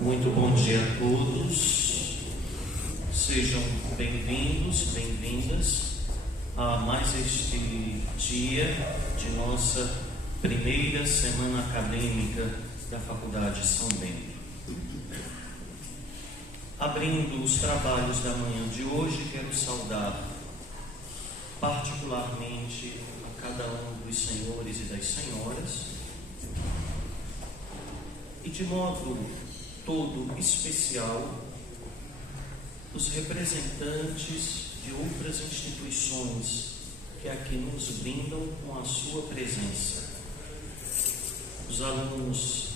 Muito bom dia a todos, sejam bem-vindos e bem-vindas a mais este dia de nossa primeira semana acadêmica da Faculdade São Bento. Abrindo os trabalhos da manhã de hoje, quero saudar particularmente a cada um dos senhores e das senhoras e de modo todo especial os representantes de outras instituições que aqui nos brindam com a sua presença. Os alunos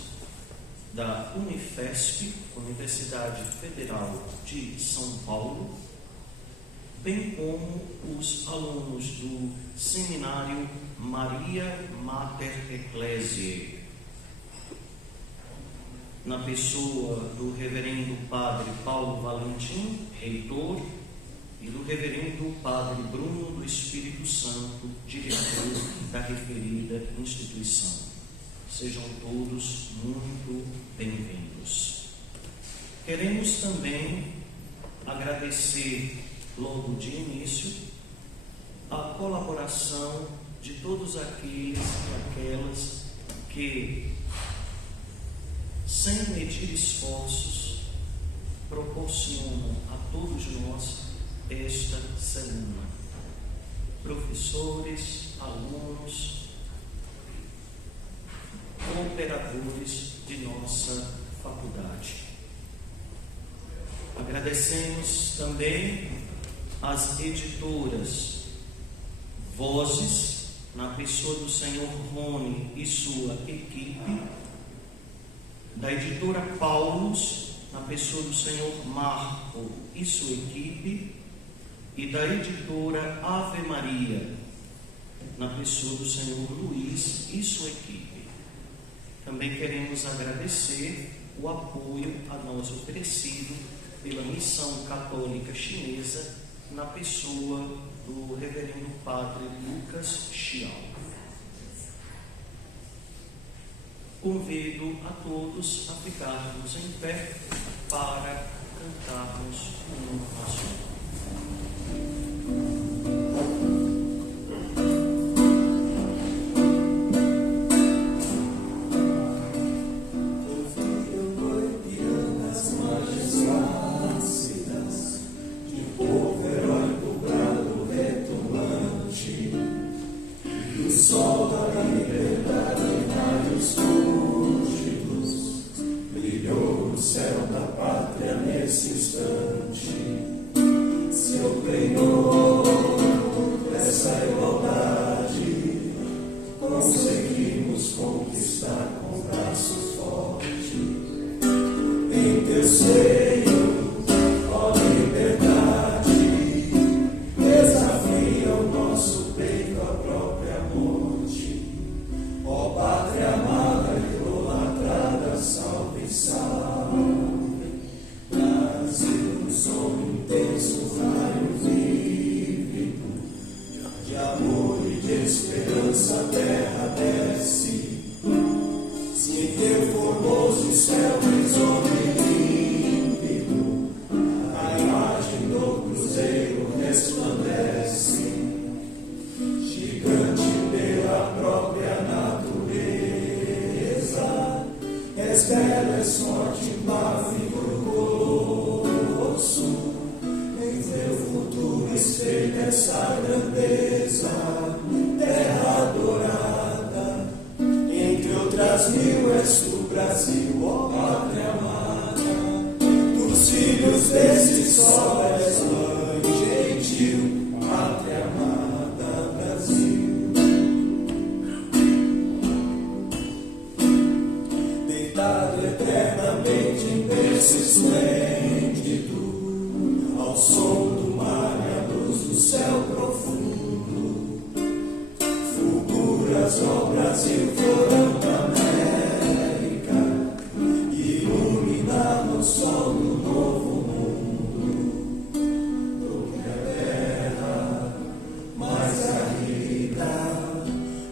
da Unifesp, Universidade Federal de São Paulo, bem como os alunos do Seminário Maria Mater Ecclesiae, na pessoa do Reverendo Padre Paulo Valentim, reitor, e do Reverendo Padre Bruno do Espírito Santo, diretor da referida instituição. Sejam todos muito bem-vindos. Queremos também agradecer, logo de início, a colaboração de todos aqueles e aquelas que, sem medir esforços, proporcionam a todos nós esta semana. Professores, alunos, cooperadores de nossa faculdade. Agradecemos também às editoras Vozes, na pessoa do senhor Rony e sua equipe, da editora Paulus, na pessoa do senhor Marco e sua equipe, e da editora Ave Maria, na pessoa do senhor Luiz e sua equipe. Também queremos agradecer o apoio a nós oferecido pela Missão Católica Chinesa, na pessoa do Reverendo Padre Lucas Xiao. Convido a todos a ficarmos em pé para cantarmos o hino nacional.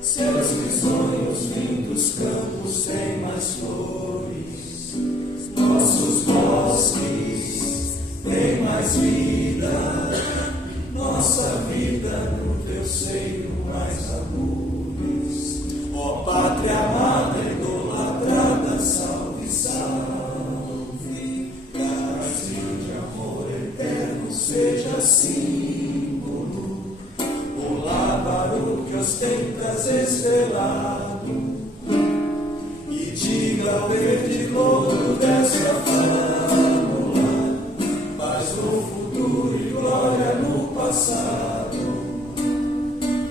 Seus risonhos lindos campos têm mais flores. Nosso mais vida, nossa vida no teu seio mais amores. Ó Pátria amada, idolatrada, salve, salve. Brasil de amor eterno, seja símbolo. Olá, Baru que ostentas estrelado, e diga ao verde louro dessa fábula, paz no futuro e glória no passado.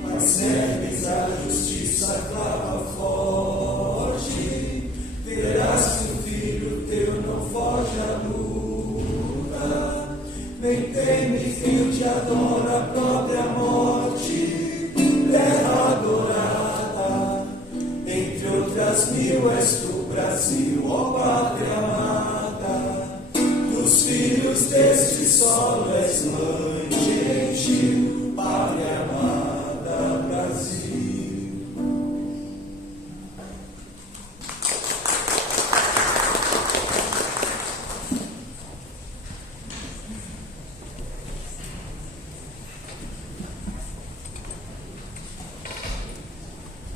Mas serves a justiça clava forte, verás que o filho teu não foge à luta. Nem teme quem te adora a própria morte, terra adorada. Entre outras mil és tu, Brasil, ó Pátria amada. Dos filhos deste solo és mãe gentil, Pátria amada, Brasil.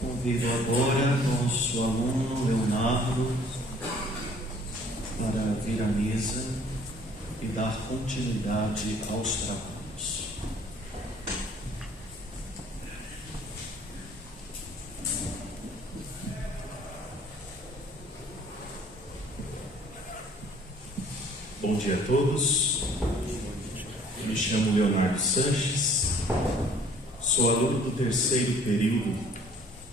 Convido agora nosso aluno Leonardo para vir à mesa e dar continuidade aos trabalhos. Bom dia a todos. Eu me chamo Leonardo Sanches, sou aluno do terceiro período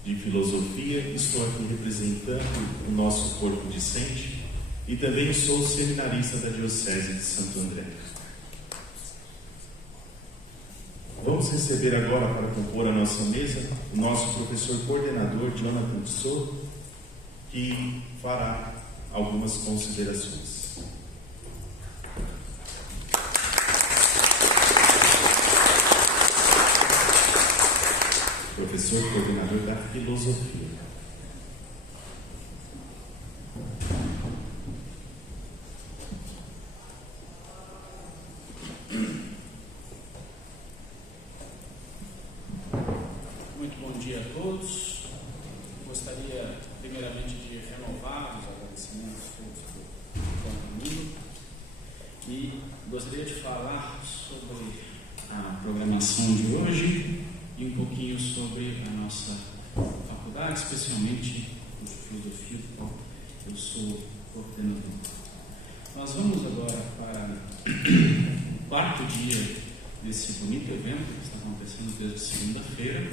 de filosofia, estou aqui representando o nosso corpo discente e também sou seminarista da Diocese de Santo André. Vamos receber agora, para compor a nossa mesa, o nosso professor coordenador, Jonathan Tissot, que fará algumas considerações. Professor coordenador da filosofia. Muito bom dia a todos. Gostaria primeiramente de renovar os agradecimentos feitos por comigo e gostaria de falar sobre a programação de hoje e um pouquinho sobre a nossa faculdade, especialmente o de filosofia, do qual eu sou coordenador. Nós vamos agora para o quarto dia desse bonito evento que está acontecendo desde segunda-feira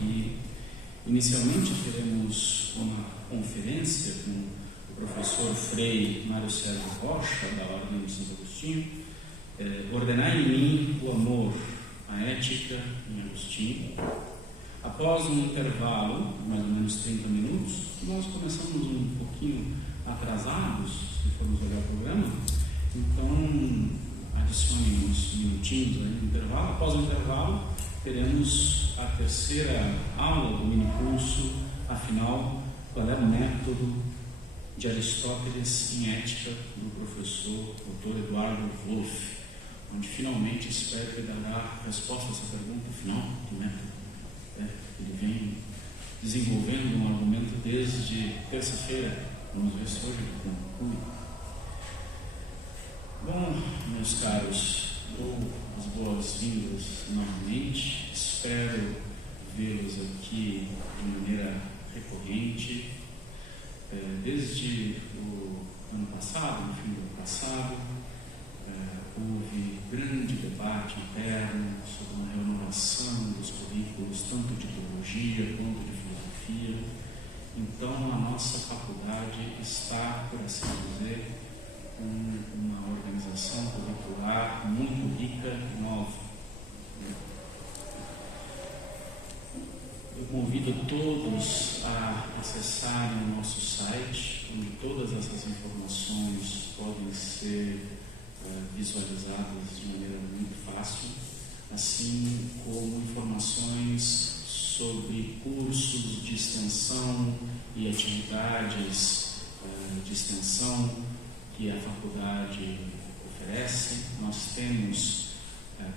e inicialmente teremos uma conferência com o professor Frei Mário Sérgio Rocha, da Ordem de Santo Agostinho, Ordenai em mim o amor, a ética em Agostinho. Após um intervalo, mais ou menos 30 minutos, nós começamos um pouquinho atrasados, se formos olhar o programa, então adicione uns minutinhos aí no intervalo. Após o intervalo, teremos a terceira aula do mini-curso, afinal, qual é o método de Aristóteles em ética, do professor Dr. Eduardo Wolff, onde finalmente espero que dará resposta a essa pergunta final do método. Ele vem desenvolvendo um argumento desde terça-feira, vamos ver se hoje ele conclui. Bom, meus caros, dou as boas-vindas novamente, espero vê-los aqui de maneira recorrente. Desde o ano passado, no fim do ano passado, houve grande debate interno sobre uma renovação dos currículos, tanto de teologia quanto de filosofia. Então, a nossa faculdade está, por assim dizer, com uma organização curricular muito rica e nova. Eu convido todos a acessarem o nosso site, onde todas essas informações podem ser visualizadas de maneira muito fácil, assim como informações sobre cursos de extensão e atividades de extensão que a faculdade oferece. Nós temos,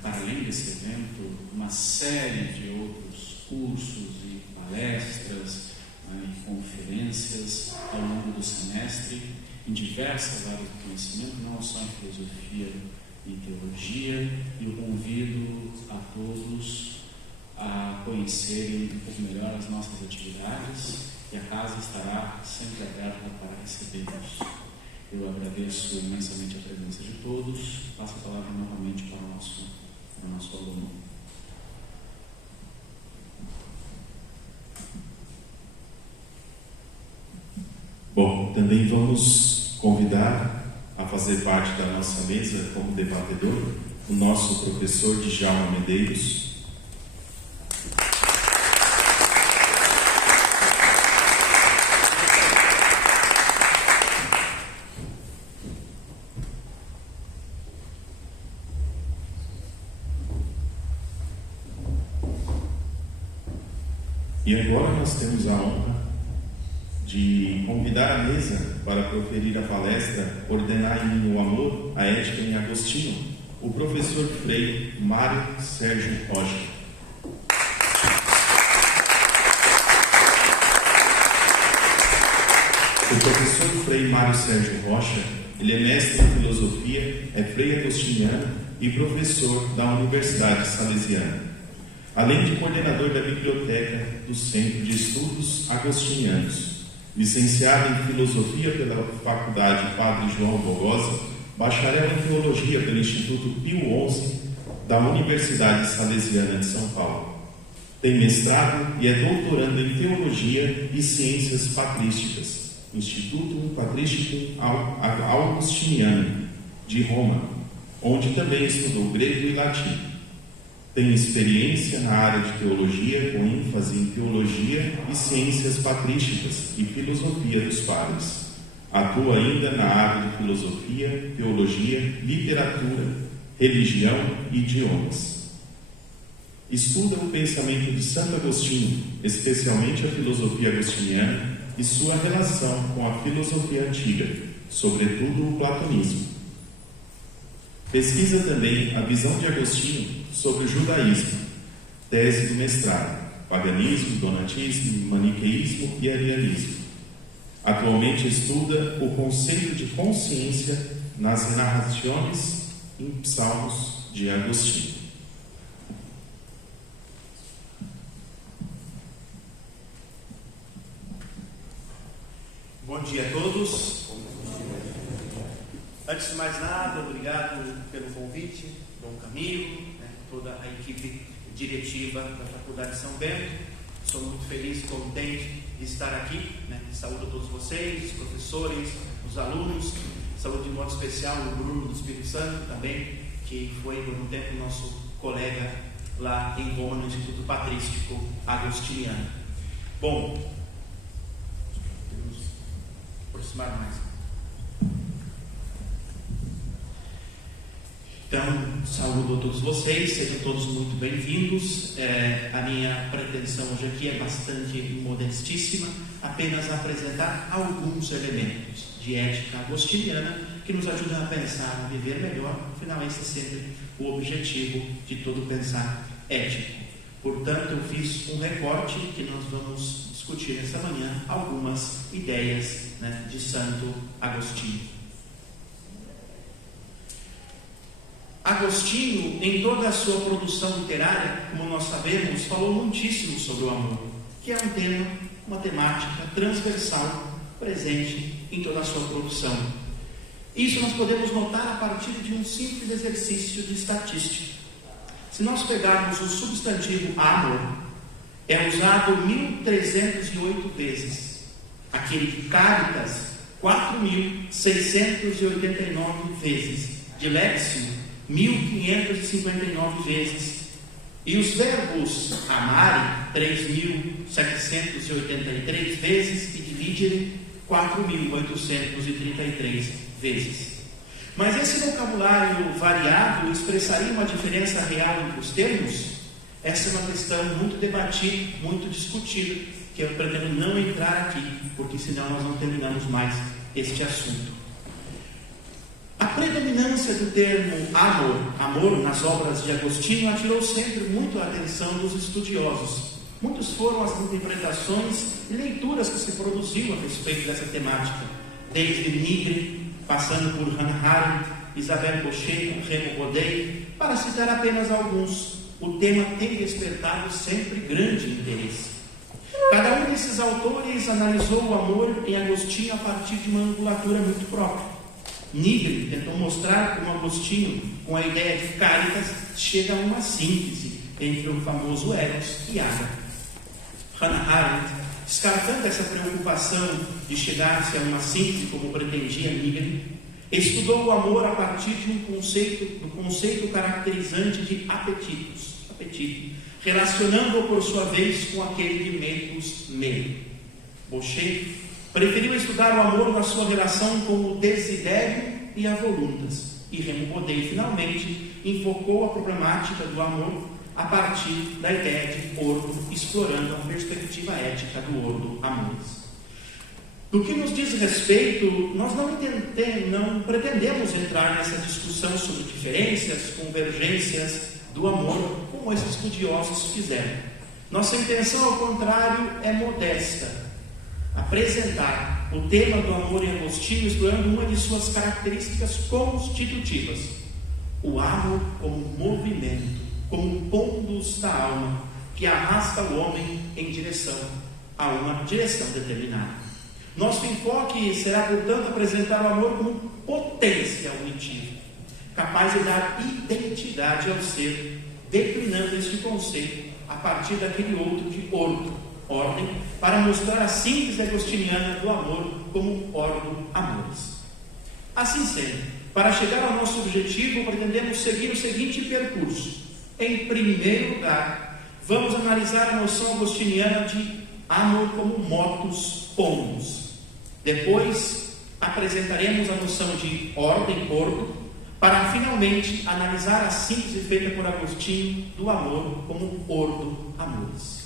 para além desse evento, uma série de outros cursos e palestras e conferências ao longo do semestre, em diversas áreas do conhecimento, não só em filosofia e teologia, e eu convido a todos a conhecerem um pouco melhor as nossas atividades, e a casa estará sempre aberta para recebê-los. Eu agradeço imensamente a presença de todos. Passo a palavra novamente para o nosso aluno. Bom, também vamos convidar a fazer parte da nossa mesa como debatedor o nosso professor Djalma Medeiros. E agora nós temos a honra de convidar a mesa para proferir a palestra Ordenar em mim o Amor, a Ética em Agostinho, o professor Frei Mário Sérgio Rocha. O professor Frei Mário Sérgio Rocha, ele é mestre em filosofia, é frei agostiniano e professor da Universidade Salesiana, além de coordenador da biblioteca do Centro de Estudos Agostinianos, licenciado em Filosofia pela Faculdade Padre João Bogosa, bacharel em Teologia pelo Instituto Pio XI da Universidade Salesiana de São Paulo. Tem mestrado e é doutorando em Teologia e Ciências Patrísticas, Instituto Patrístico Augustiniano de Roma, onde também estudou grego e latim. Tem experiência na área de teologia, com ênfase em teologia e ciências patrísticas e filosofia dos padres. Atua ainda na área de filosofia, teologia, literatura, religião e idiomas. Estuda o pensamento de Santo Agostinho, especialmente a filosofia agostiniana e sua relação com a filosofia antiga, sobretudo o platonismo. Pesquisa também a visão de Agostinho sobre o judaísmo, tese do mestrado, paganismo, donatismo, maniqueísmo e arianismo. Atualmente estuda o conceito de consciência nas narrações em Psalmos de Agostinho. Bom dia a todos. Antes de mais nada, obrigado pelo convite, Dom Camilo, toda a equipe diretiva da Faculdade de São Bento. Sou muito feliz e contente de estar aqui. Saúdo a todos vocês, os professores, os alunos. Saúdo de modo especial o Bruno do Espírito Santo também, que foi por um tempo nosso colega lá em Roma, no Instituto Patrístico Agostiniano. Bom, vamos aproximar mais. Então, saúdo a todos vocês, sejam todos muito bem-vindos. A minha pretensão hoje aqui é bastante modestíssima, apenas apresentar alguns elementos de ética agostiniana que nos ajudam a pensar, a viver melhor. Afinal, esse é sempre o objetivo de todo pensar ético. Portanto, eu fiz um recorte que nós vamos discutir nessa manhã algumas ideias de Santo Agostinho. Agostinho, em toda a sua produção literária, como nós sabemos, falou muitíssimo sobre o amor, que é um tema, uma temática transversal, presente em toda a sua produção. Isso nós podemos notar a partir de um simples exercício de estatística. Se nós pegarmos o substantivo amor, é usado 1.308 vezes. Aquele de caritas, 4.689 vezes. De lexio, 1.559 vezes. E os verbos amare, 3.783 vezes, e dividere, 4.833 vezes. Mas esse vocabulário variável expressaria uma diferença real entre os termos? Essa é uma questão muito debatida, muito discutida, que eu pretendo não entrar aqui, porque senão nós não terminamos mais este assunto. A predominância do termo amor nas obras de Agostinho atirou sempre muito a atenção dos estudiosos. Muitas foram as interpretações e leituras que se produziu a respeito dessa temática, desde Nigre, passando por Hannah Arendt, Isabelle Bochet, Remo Godet, para citar apenas alguns. O tema tem despertado sempre grande interesse. Cada um desses autores analisou o amor em Agostinho a partir de uma angulatura muito própria. Nigre tentou mostrar como Agostinho, com a ideia de caritas, chega a uma síntese entre o famoso Eros e Ágata. Hannah Arendt, descartando essa preocupação de chegar-se a uma síntese como pretendia Nigre, estudou o amor a partir de do conceito caracterizante de apetite, relacionando-o por sua vez com aquele de metus me. Bochet preferiu estudar o amor na sua relação com o desidério e a voluntas, e Remo Godet finalmente enfocou a problemática do amor a partir da ideia de ordo, explorando a perspectiva ética do ordo amores. Do que nos diz respeito, nós não pretendemos entrar nessa discussão sobre diferenças, convergências do amor, como esses estudiosos fizeram. Nossa intenção, ao contrário, é modesta: apresentar o tema do amor em Agostinho, explorando uma de suas características constitutivas: o amor como movimento, como pondus da alma, que arrasta o homem em direção a uma direção determinada. Nosso enfoque será, portanto, apresentar o amor como potência unitiva, capaz de dar identidade ao ser, declinando este conceito a partir daquele outro de ordo, ordem, para mostrar a síntese agostiniana do amor como ordo amores. Assim sendo, para chegar ao nosso objetivo, pretendemos seguir o seguinte percurso. Em primeiro lugar, vamos analisar a noção agostiniana de amor como motus pondus. Depois, apresentaremos a noção de ordem, ordo, para finalmente analisar a síntese feita por Agostinho do amor como ordo amores.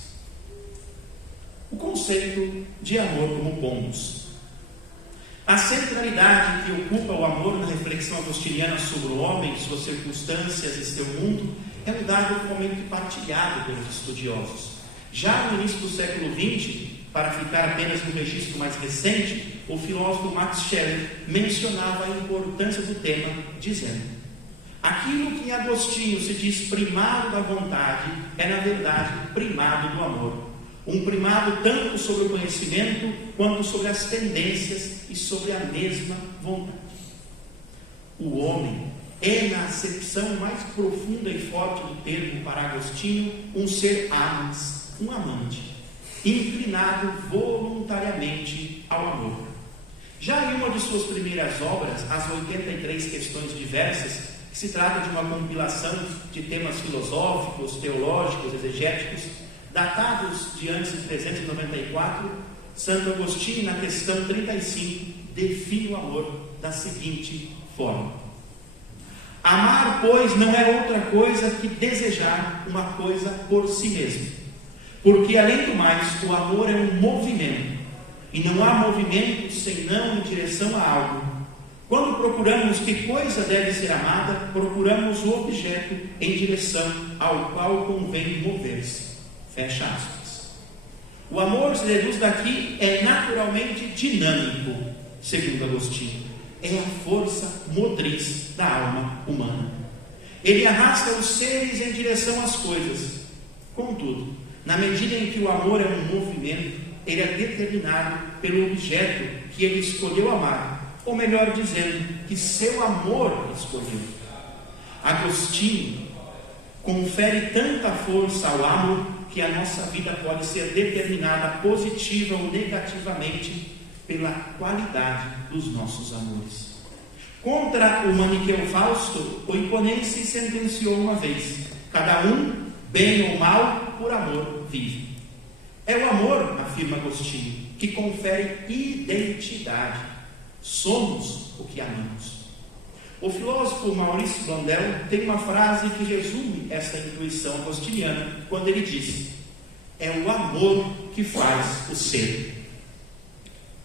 O conceito de amor como pondus. A centralidade que ocupa o amor na reflexão agostiniana sobre o homem, suas circunstâncias e seu mundo é um dado comumente partilhado pelos estudiosos. Já no início do século XX, para ficar apenas no registro mais recente, o filósofo Max Scheler mencionava a importância do tema, dizendo: aquilo que em Agostinho se diz primado da vontade é, na verdade, primado do amor. Um primado tanto sobre o conhecimento quanto sobre as tendências e sobre a mesma vontade. O homem é, na acepção mais profunda e forte do termo para Agostinho, um ser amas, um amante, inclinado voluntariamente ao amor. Já em uma de suas primeiras obras, As 83 Questões Diversas, que se trata de uma compilação de temas filosóficos, teológicos, exegéticos, datados de antes de 394, Santo Agostinho, na questão 35, define o amor da seguinte forma: amar, pois, não é outra coisa que desejar uma coisa por si mesmo, porque, além do mais, o amor é um movimento, e não há movimento senão em direção a algo. Quando procuramos que coisa deve ser amada, procuramos o objeto em direção ao qual convém mover-se. Fecha aspas. O amor, se deduz daqui, é naturalmente dinâmico, segundo Agostinho. É a força motriz da alma humana. Ele arrasta os seres em direção às coisas. Contudo, na medida em que o amor é um movimento, ele é determinado pelo objeto que ele escolheu amar, ou melhor dizendo, que seu amor escolheu. Agostinho confere tanta força ao amor que a nossa vida pode ser determinada positiva ou negativamente pela qualidade dos nossos amores. Contra o maniqueu Fausto, o Hiponense sentenciou uma vez: cada um, bem ou mal, por amor vive. É o amor, afirma Agostinho, que confere identidade. Somos o que amamos. O filósofo Maurice Blondel tem uma frase que resume esta intuição agostiniana, quando ele diz: é o amor que faz o ser.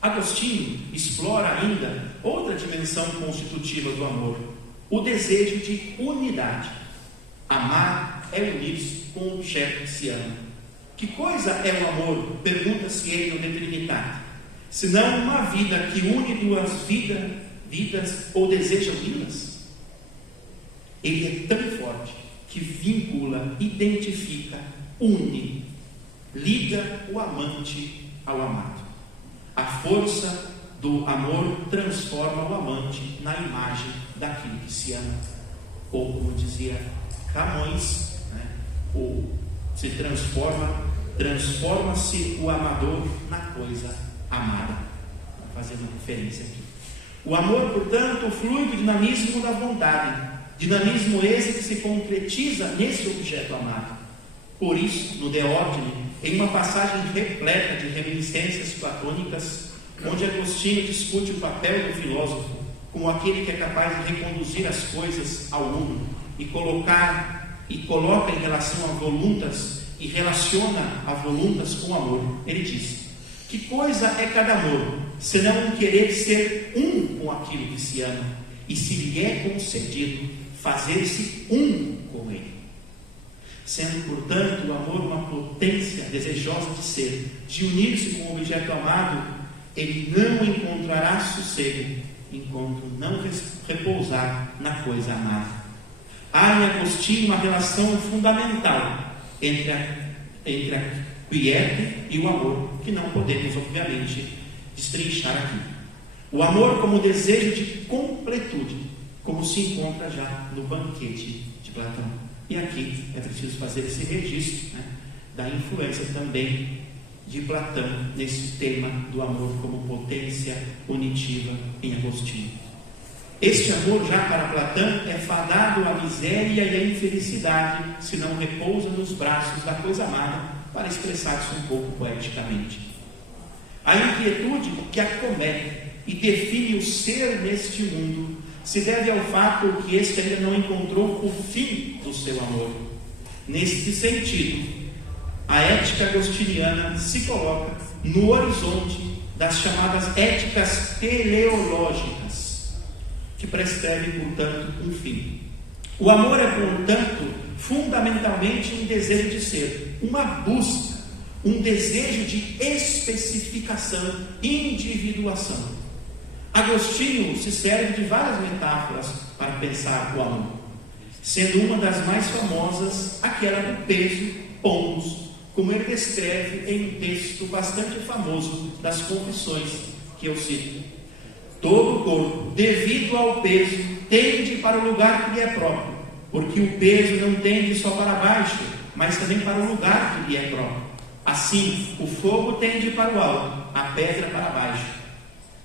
Agostinho explora ainda outra dimensão constitutiva do amor, o desejo de unidade. Amar é unir-se com o objeto que se ama. Que coisa é o amor? Pergunta-se ele no De Trinitate. Senão uma vida que une duas vidas ou deseja uni-las. Ele é tão forte que vincula, identifica, une, liga o amante ao amado. A força do amor transforma o amante na imagem daquilo que se ama. Ou, como dizia Camões, se transforma-se o amador na coisa amada. Fazendo referência aqui. O amor, portanto, flui do dinamismo da vontade. Dinamismo esse que se concretiza nesse objeto amado. Por isso, no De Ordine, em uma passagem repleta de reminiscências platônicas, onde Agostinho discute o papel do filósofo como aquele que é capaz de reconduzir as coisas ao uno e coloca em relação a voluntas e relaciona a voluntas com o amor. Ele diz: que coisa é cada amor, senão um querer ser um com aquilo que se ama, e se lhe é concedido fazer-se um com ele. Sendo, portanto, o amor uma potência desejosa de ser, de unir-se com o objeto amado, ele não encontrará sossego enquanto não repousar na coisa amada. Há em Agostinho uma relação fundamental entre a quiete e o amor, que não podemos, obviamente, destrinchar aqui. O amor como desejo de completude, como se encontra já no banquete de Platão. E aqui é preciso fazer esse registro, da influência também de Platão nesse tema do amor como potência unitiva em Agostinho. Este amor já para Platão é fadado à miséria e à infelicidade se não repousa nos braços da coisa amada, para expressar-se um pouco poeticamente. A inquietude que acomete e define o ser neste mundo se deve ao fato que este ainda não encontrou o fim do seu amor. Neste sentido, a ética agostiniana se coloca no horizonte das chamadas éticas teleológicas, que prescrevem, portanto, um fim. O amor é, portanto, fundamentalmente um desejo de ser, uma busca, um desejo de especificação, individuação. Agostinho se serve de várias metáforas para pensar o amor, sendo uma das mais famosas aquela do peso pons, como ele descreve em um texto bastante famoso das Confissões, que eu cito: todo o corpo, devido ao peso, tende para o lugar que lhe é próprio, porque o peso não tende só para baixo, mas também para o lugar que lhe é próprio. Assim, o fogo tende para o alto, a pedra para baixo.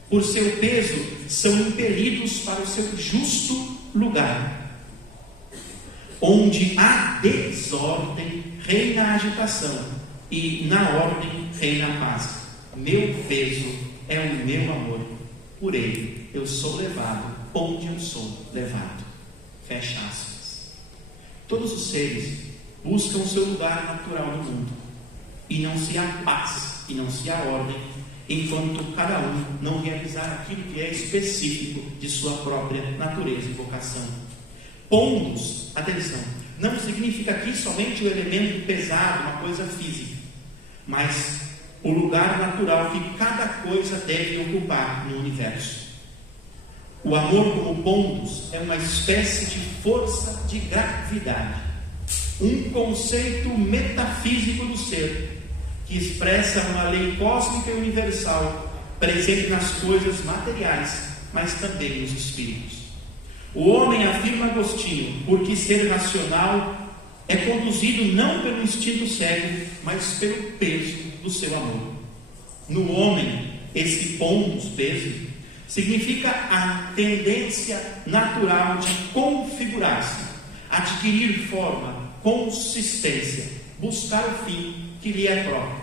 Por seu peso, são impelidos para o seu justo lugar. Onde há desordem, reina a agitação, e na ordem reina a paz. Meu peso é o meu amor, por ele eu sou levado onde eu sou levado. Fecha aspas. Todos os seres buscam o seu lugar natural no mundo, e não se há paz, e não se há ordem, enquanto cada um não realizar aquilo que é específico de sua própria natureza e vocação. Pondus, atenção, não significa aqui somente o elemento pesado, uma coisa física, mas o lugar natural que cada coisa deve ocupar no universo. O amor como pondus é uma espécie de força de gravidade, um conceito metafísico do ser, que expressa uma lei cósmica e universal, presente nas coisas materiais, mas também nos espíritos. O homem, afirma Agostinho, por que ser racional, é conduzido não pelo instinto cego, mas pelo peso do seu amor. No homem, esse pondus, peso, significa a tendência natural de configurar-se, adquirir forma, consistência, buscar o fim que lhe é próprio.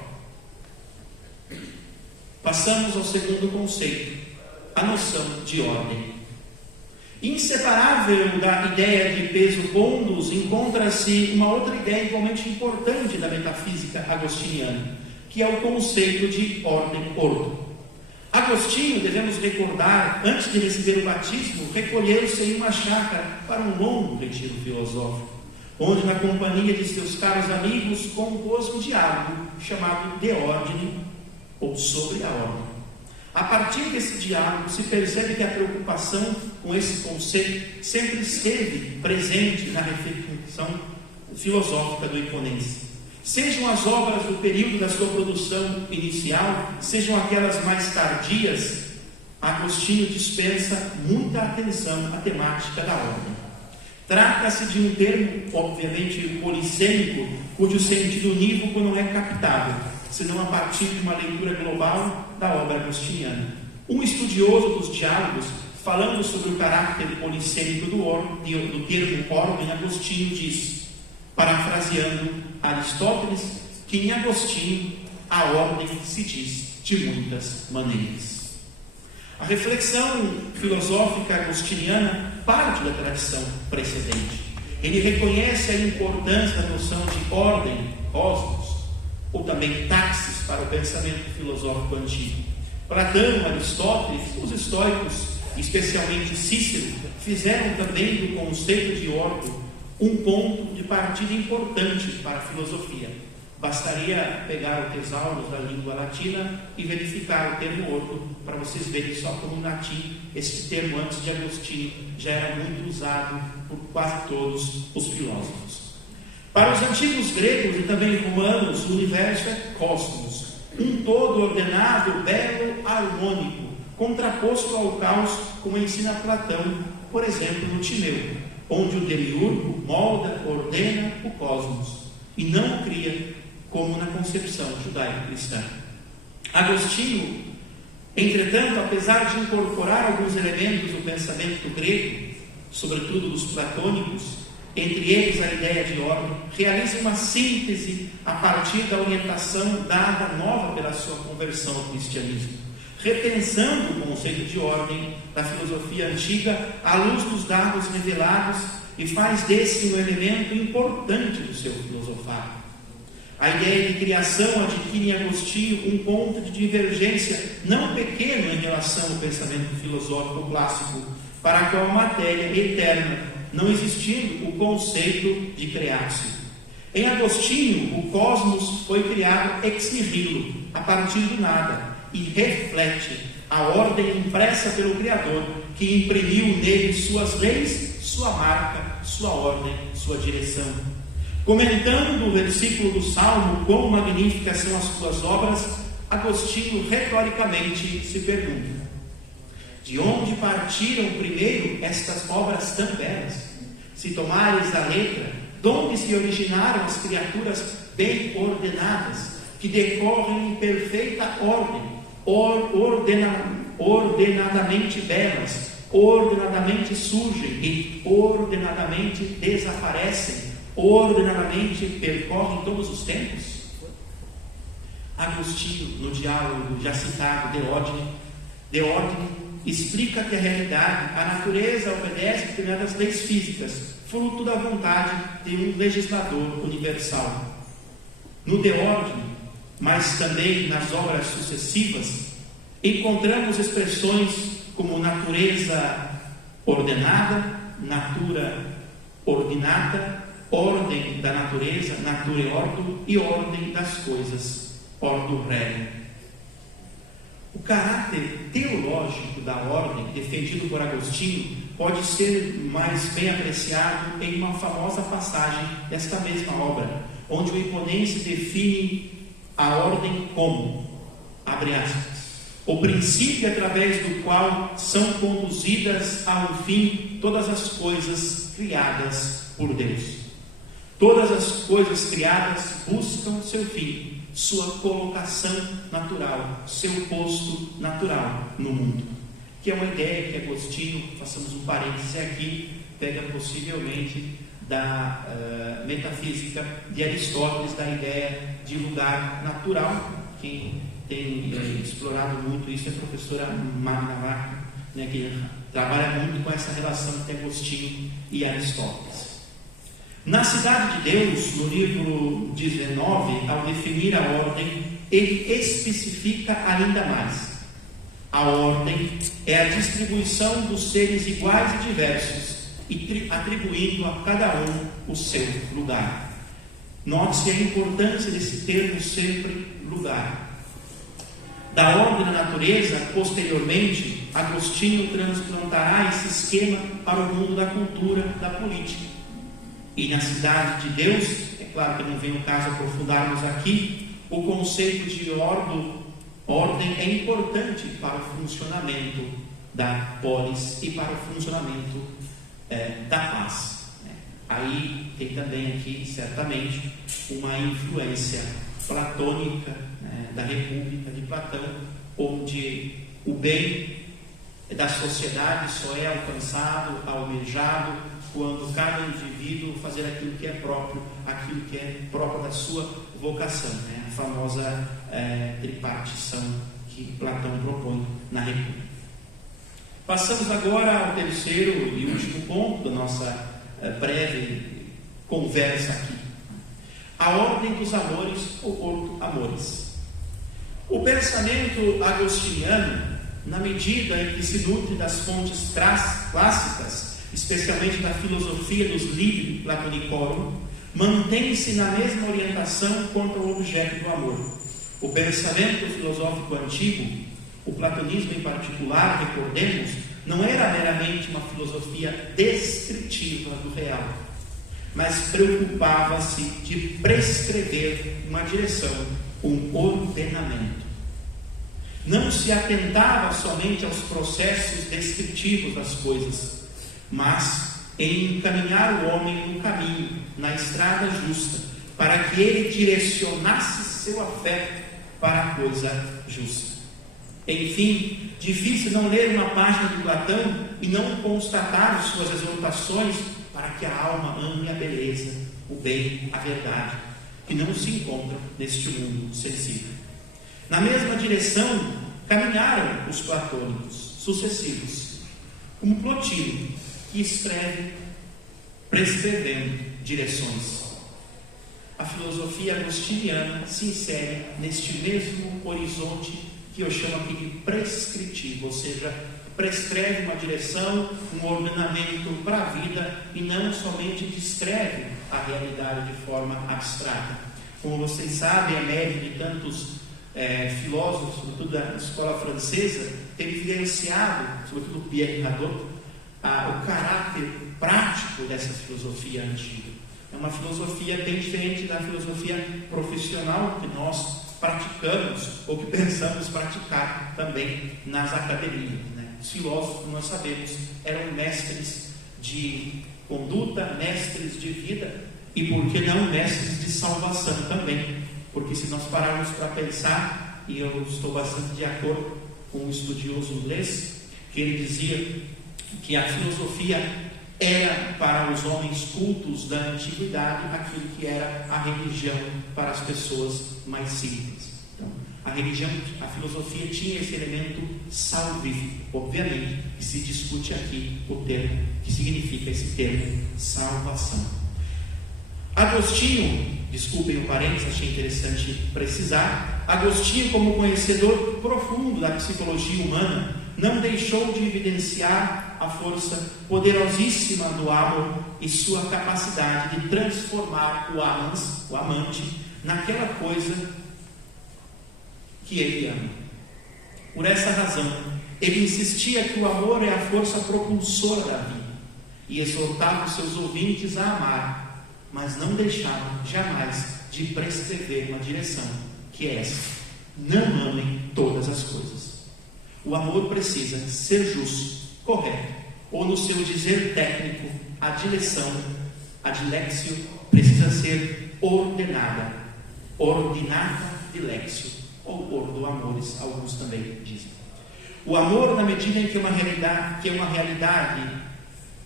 Passamos ao segundo conceito, a noção de ordem. Inseparável da ideia de peso pondus, encontra-se uma outra ideia igualmente importante da metafísica agostiniana, que é o conceito de ordem ordo. Agostinho, devemos recordar, antes de receber o batismo, recolheu-se em uma chácara para um longo retiro filosófico, onde, na companhia de seus caros amigos, compôs um diálogo chamado De Ordine, ou Sobre a Ordem. A partir desse diálogo, se percebe que a preocupação com esse conceito sempre esteve presente na reflexão filosófica do Hiponense. Sejam as obras do período da sua produção inicial, sejam aquelas mais tardias, Agostinho dispensa muita atenção à temática da ordem. Trata-se de um termo, obviamente, polissêmico, cujo sentido unívoco não é captável, senão a partir de uma leitura global da obra agostiniana. Um estudioso dos diálogos, falando sobre o caráter polissêmico do termo ordem, Agostinho diz, parafraseando Aristóteles, que em Agostinho a ordem se diz de muitas maneiras. A reflexão filosófica agostiniana parte da tradição precedente. Ele reconhece a importância da noção de ordem, cosmos, ou também taxis para o pensamento filosófico antigo. Platão, Aristóteles, os estoicos, especialmente Cícero, fizeram também do conceito de ordem um ponto de partida importante para a filosofia. Bastaria pegar o tesaurus da língua latina e verificar o termo ordo, para vocês verem só como no latim, esse termo antes de Agostinho já era muito usado por quase todos os filósofos. Para os antigos gregos e também romanos, o universo é cosmos, um todo ordenado, belo, harmônico, contraposto ao caos, como ensina Platão, por exemplo, no Timeu, onde o demiurgo molda, ordena o cosmos e não o cria, como na concepção judaico-cristã. Agostinho, entretanto, apesar de incorporar alguns elementos do pensamento grego, sobretudo dos platônicos, entre eles a ideia de ordem, realiza uma síntese a partir da orientação dada nova pela sua conversão ao cristianismo, repensando o conceito de ordem da filosofia antiga à luz dos dados revelados e faz desse um elemento importante do seu filosofado. A ideia de criação adquire em Agostinho um ponto de divergência não pequeno em relação ao pensamento filosófico clássico, para a qual a matéria é eterna, não existindo o conceito de creatio. Em Agostinho, o cosmos foi criado ex nihilo, a partir do nada, e reflete a ordem impressa pelo Criador, que imprimiu nele suas leis, sua marca, sua ordem, sua direção. Comentando o versículo do Salmo, quão magníficas são as tuas obras, Agostinho retoricamente se pergunta: de onde partiram primeiro estas obras tão belas? Se tomares a letra, de onde se originaram as criaturas bem ordenadas, que decorrem em perfeita ordem, ordenadamente belas, ordenadamente surgem e ordenadamente desaparecem, ordenadamente percorrem todos os tempos? Agostinho, no diálogo já citado De Ordine, explica que a realidade, a natureza obedece a determinadas leis físicas, fruto da vontade de um legislador universal. No De Ordine, mas também nas obras sucessivas, encontramos expressões como natureza ordenada, natura ordinata, ordem da natureza, nature ordo, e ordem das coisas, ordo rei. O caráter teológico da ordem, defendido por Agostinho, pode ser mais bem apreciado em uma famosa passagem desta mesma obra, onde o Hiponense define a ordem como, abre aspas, o princípio através do qual são conduzidas ao fim todas as coisas criadas por Deus. Todas as coisas criadas buscam seu fim, sua colocação natural, seu posto natural no mundo. Que é uma ideia que Agostinho, façamos um parêntese aqui, pega possivelmente da metafísica de Aristóteles, da ideia de lugar natural. Quem tem explorado muito isso é a professora Magna, né, que trabalha muito com essa relação entre Agostinho e Aristóteles. Na Cidade de Deus, no livro 19, ao definir a ordem, ele especifica ainda mais. A ordem é a distribuição dos seres iguais e diversos, e atribuindo a cada um o seu lugar. Note-se a importância desse termo sempre lugar. Da ordem da natureza, posteriormente, Agostinho transplantará esse esquema para o mundo da cultura, da política. E na cidade de Deus, é claro que não vem o caso aprofundarmos aqui, o conceito de ordem é importante para o funcionamento da polis e para o funcionamento da paz. Aí tem também aqui, certamente, uma influência platônica, da República de Platão, onde o bem da sociedade só é alcançado, almejado, quando cada indivíduo fazer aquilo que é próprio da sua vocação, a famosa tripartição que Platão propõe na República. Passamos agora ao terceiro e último ponto da nossa breve conversa aqui. A ordem dos amores ou amores. O pensamento agostiniano, na medida em que se nutre das fontes clássicas, especialmente da filosofia dos Libri Platonicorum, mantém-se na mesma orientação quanto ao objeto do amor. O pensamento filosófico antigo, o platonismo em particular, recordemos, não era meramente uma filosofia descritiva do real, mas preocupava-se de prescrever uma direção, um ordenamento. Não se atentava somente aos processos descritivos das coisas, mas em encaminhar o homem no caminho, na estrada justa, para que ele direcionasse seu afeto para a coisa justa. Enfim, difícil não ler uma página de Platão e não constatar suas exortações para que a alma ame a beleza, o bem, a verdade, que não se encontra neste mundo sensível. Na mesma direção caminharam os platônicos sucessivos, como Plotino, que escreve prescrevendo direções. A filosofia agostiniana se insere neste mesmo horizonte que eu chamo aqui de prescritivo, ou seja, prescreve uma direção, um ordenamento para a vida e não somente descreve a realidade de forma abstrata. Como vocês sabem, a média de tantos filósofos, sobretudo da escola francesa, tem evidenciado, sobretudo Pierre Hadot, o caráter prático dessa filosofia antiga. É uma filosofia bem diferente da filosofia profissional que nós praticamos ou que pensamos praticar também nas academias. Os filósofos, como nós sabemos, eram mestres de conduta, mestres de vida e, por que não, mestres de salvação também. Porque se nós pararmos para pensar, e eu estou bastante de acordo com um estudioso inglês, que ele dizia que a filosofia era para os homens cultos da antiguidade aquilo que era a religião para as pessoas mais simples. Então, a religião, a filosofia tinha esse elemento salvífico. Obviamente, que se discute aqui o termo, que significa esse termo, salvação. Agostinho, desculpem o parênteses, achei interessante precisar, Agostinho, como conhecedor profundo da psicologia humana, não deixou de evidenciar a força poderosíssima do amor e sua capacidade de transformar o amante, naquela coisa que ele ama. Por essa razão, ele insistia que o amor é a força propulsora da vida e exortava os seus ouvintes a amar, mas não deixava jamais de prescrever uma direção, que é essa: não amem todas as coisas. O amor precisa ser justo, correto, ou no seu dizer técnico, a direção, a dilexio, precisa ser ordenada, ordinata dilexio, ou ordo amores, alguns também dizem. O amor, na medida em que é uma realidade,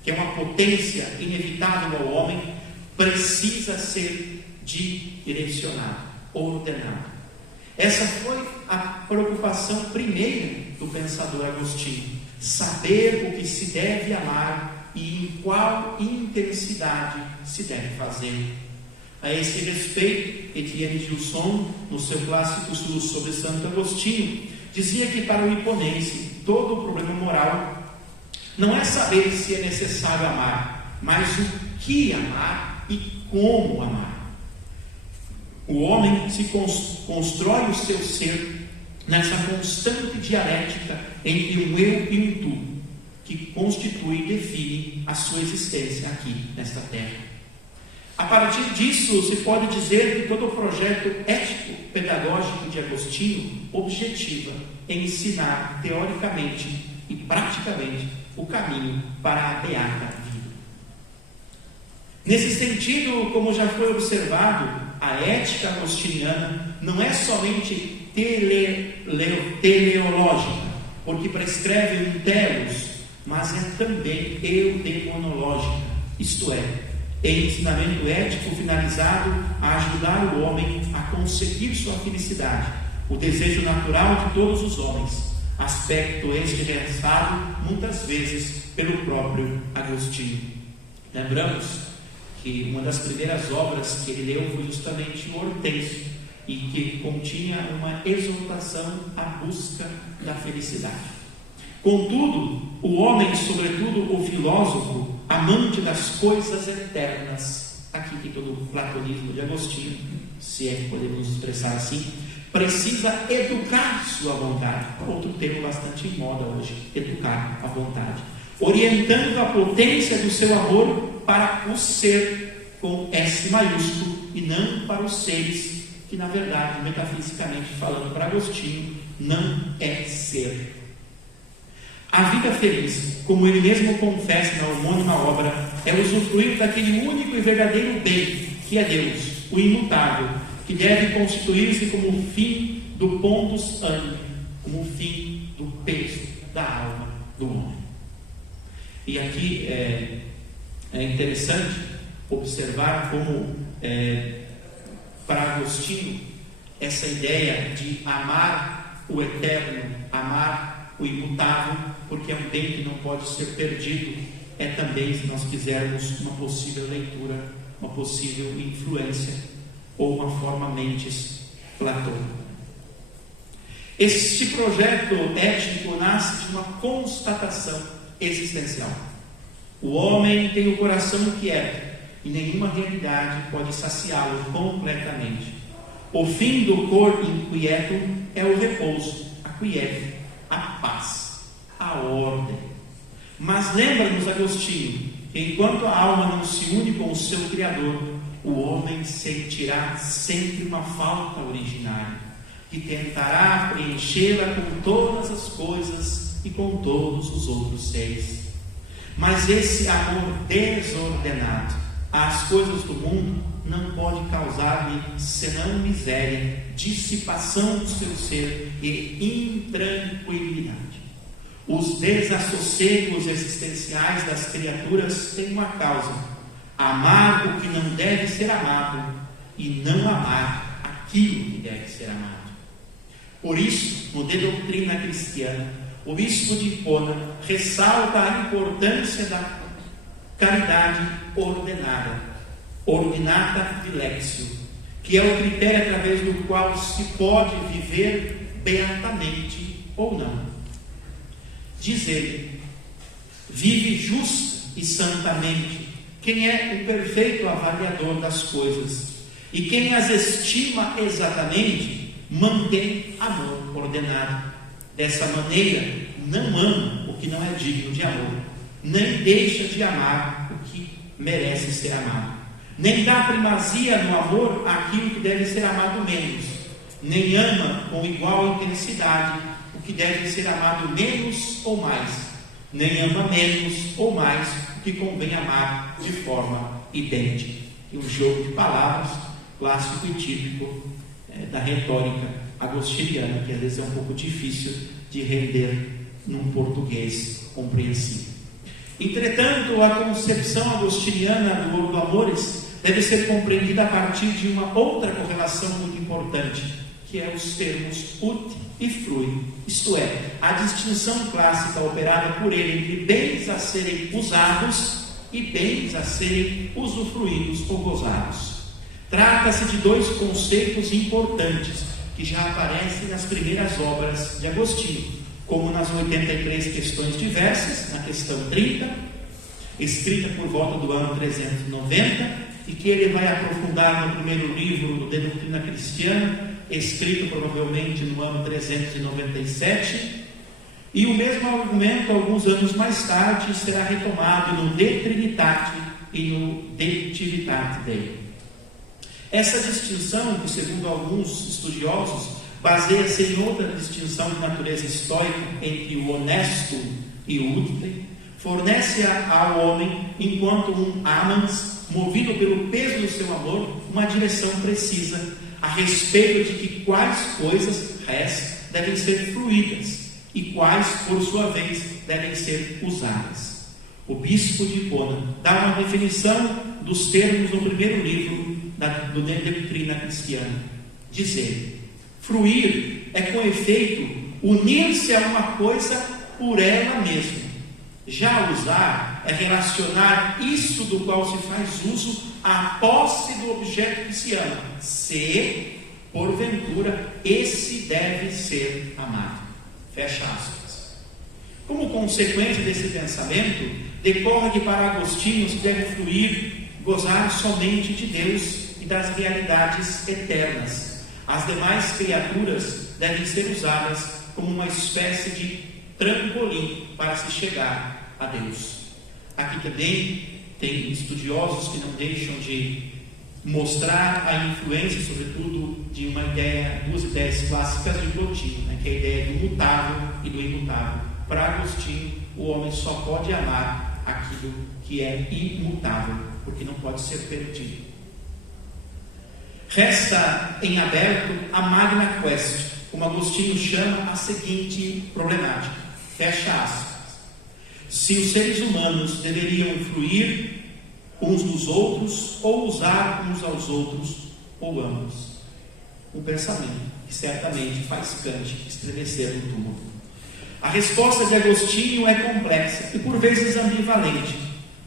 que é uma potência inevitável ao homem, precisa ser direcionado, ordenado. Essa foi a preocupação primeira do pensador Agostinho: saber o que se deve amar e em qual intensidade se deve fazer. A esse respeito, Etienne Gilson, no seu clássico estudo sobre Santo Agostinho, dizia que para o Hiponense todo o problema moral não é saber se é necessário amar, mas o que amar e como amar. O homem se constrói o seu ser nessa constante dialética entre um eu e um tu, que constitui e define a sua existência aqui nesta terra. A partir disso, se pode dizer que todo o projeto ético-pedagógico de Agostinho objetiva em ensinar teoricamente e praticamente o caminho para a beata vida. Nesse sentido, como já foi observado, a ética agostiniana não é somente teleológica, porque prescreve um telos, mas é também eudemonológica, isto é, ensinamento ético finalizado a ajudar o homem a conseguir sua felicidade, o desejo natural de todos os homens, aspecto este realçado muitas vezes pelo próprio Agostinho. Lembramos que uma das primeiras obras que ele leu foi justamente o Hortêncio, e que continha uma exortação à busca da felicidade. Contudo, o homem, sobretudo o filósofo, amante das coisas eternas, aqui tem todo o platonismo de Agostinho, se é que podemos expressar assim, precisa educar sua vontade, outro termo bastante em moda hoje, educar a vontade, orientando a potência do seu amor para o ser com S maiúsculo e não para os seres, que na verdade, metafisicamente falando para Agostinho, não é ser. A vida feliz, como ele mesmo confessa na homônima obra, é usufruir daquele único e verdadeiro bem, que é Deus, o imutável, que deve constituir-se como o fim do pondus animi, como o fim do peso da alma do homem. E aqui é interessante observar como, para Agostinho, essa ideia de amar o eterno, amar o imutável, porque é um bem que não pode ser perdido, é também, se nós quisermos, uma possível leitura, uma possível influência, ou uma forma mentes platônica. Este projeto ético nasce de uma constatação existencial. O homem tem o coração inquieto, e nenhuma realidade pode saciá-lo completamente. O fim do cor inquieto é o repouso, a quiete, a paz, a ordem. Mas lembra-nos Agostinho que enquanto a alma não se une com o seu Criador, o homem sentirá sempre uma falta originária, que tentará preenchê-la com todas as coisas e com todos os outros seres. Mas esse amor desordenado às coisas do mundo não pode causar-lhe senão miséria, dissipação do seu ser e intranquilidade. Os desassossegos existenciais das criaturas têm uma causa: amar o que não deve ser amado e não amar aquilo que deve ser amado. Por isso, no De Doutrina Cristiana, o bispo de Hipona ressalta a importância da caridade ordenada, ordinata dilexio, que é o critério através do qual se pode viver beatamente ou não. Diz ele: vive justa e santamente quem é o perfeito avaliador das coisas, e quem as estima exatamente mantém amor ordenado. Dessa maneira, não ama o que não é digno de amor, nem deixa de amar o que merece ser amado, nem dá primazia no amor àquilo que deve ser amado menos, nem ama com igual intensidade o que deve ser amado menos ou mais, nem ama menos ou mais o que convém amar de forma idêntica. E um jogo de palavras clássico e típico da retórica agostiniana, que às vezes é um pouco difícil de render num português compreensível. Entretanto, a concepção agostiniana do amores deve ser compreendida a partir de uma outra correlação muito importante, que é os termos ut e frui, isto é, a distinção clássica operada por ele entre bens a serem usados e bens a serem usufruídos ou gozados. Trata-se de dois conceitos importantes que que já aparecem nas primeiras obras de Agostinho, como nas 83 questões diversas, na questão 30, escrita por volta do ano 390, e que ele vai aprofundar no primeiro livro de Doutrina Cristiana, escrito provavelmente no ano 397, e o mesmo argumento, alguns anos mais tarde, será retomado no De Trinitate e no De Civitate Dei. Essa distinção, que segundo alguns estudiosos, baseia-se em outra distinção de natureza estoica entre o honesto e o útil, fornece ao homem, enquanto um amans, movido pelo peso do seu amor, uma direção precisa a respeito de que quais coisas devem ser fluídas e quais, por sua vez, devem ser usadas. O bispo de Hipona dá uma definição dos termos no primeiro livro do De Doutrina Cristiana, dizendo: fruir é, com efeito, unir-se a uma coisa por ela mesma. Já usar é relacionar isso do qual se faz uso à posse do objeto que se ama, se, porventura, esse deve ser amado. Fecha aspas. Como consequência desse pensamento, decorre que para Agostinho se deve fluir, gozar somente de Deus e das realidades eternas. As demais criaturas devem ser usadas como uma espécie de trampolim para se chegar a Deus. Aqui também tem estudiosos que não deixam de mostrar a influência, sobretudo, de uma ideia, duas ideias clássicas de Plotino, que é a ideia do mutável e do imutável. Para Agostinho, o homem só pode amar aquilo que é imutável, porque não pode ser perdido. Resta em aberto a Magna Quest, como Agostinho chama a seguinte problemática, fecha aspas: se os seres humanos deveriam fluir uns dos outros, ou usar uns aos outros, ou ambos. Um pensamento que certamente faz Kant estremecer no túmulo. A resposta de Agostinho é complexa e por vezes ambivalente,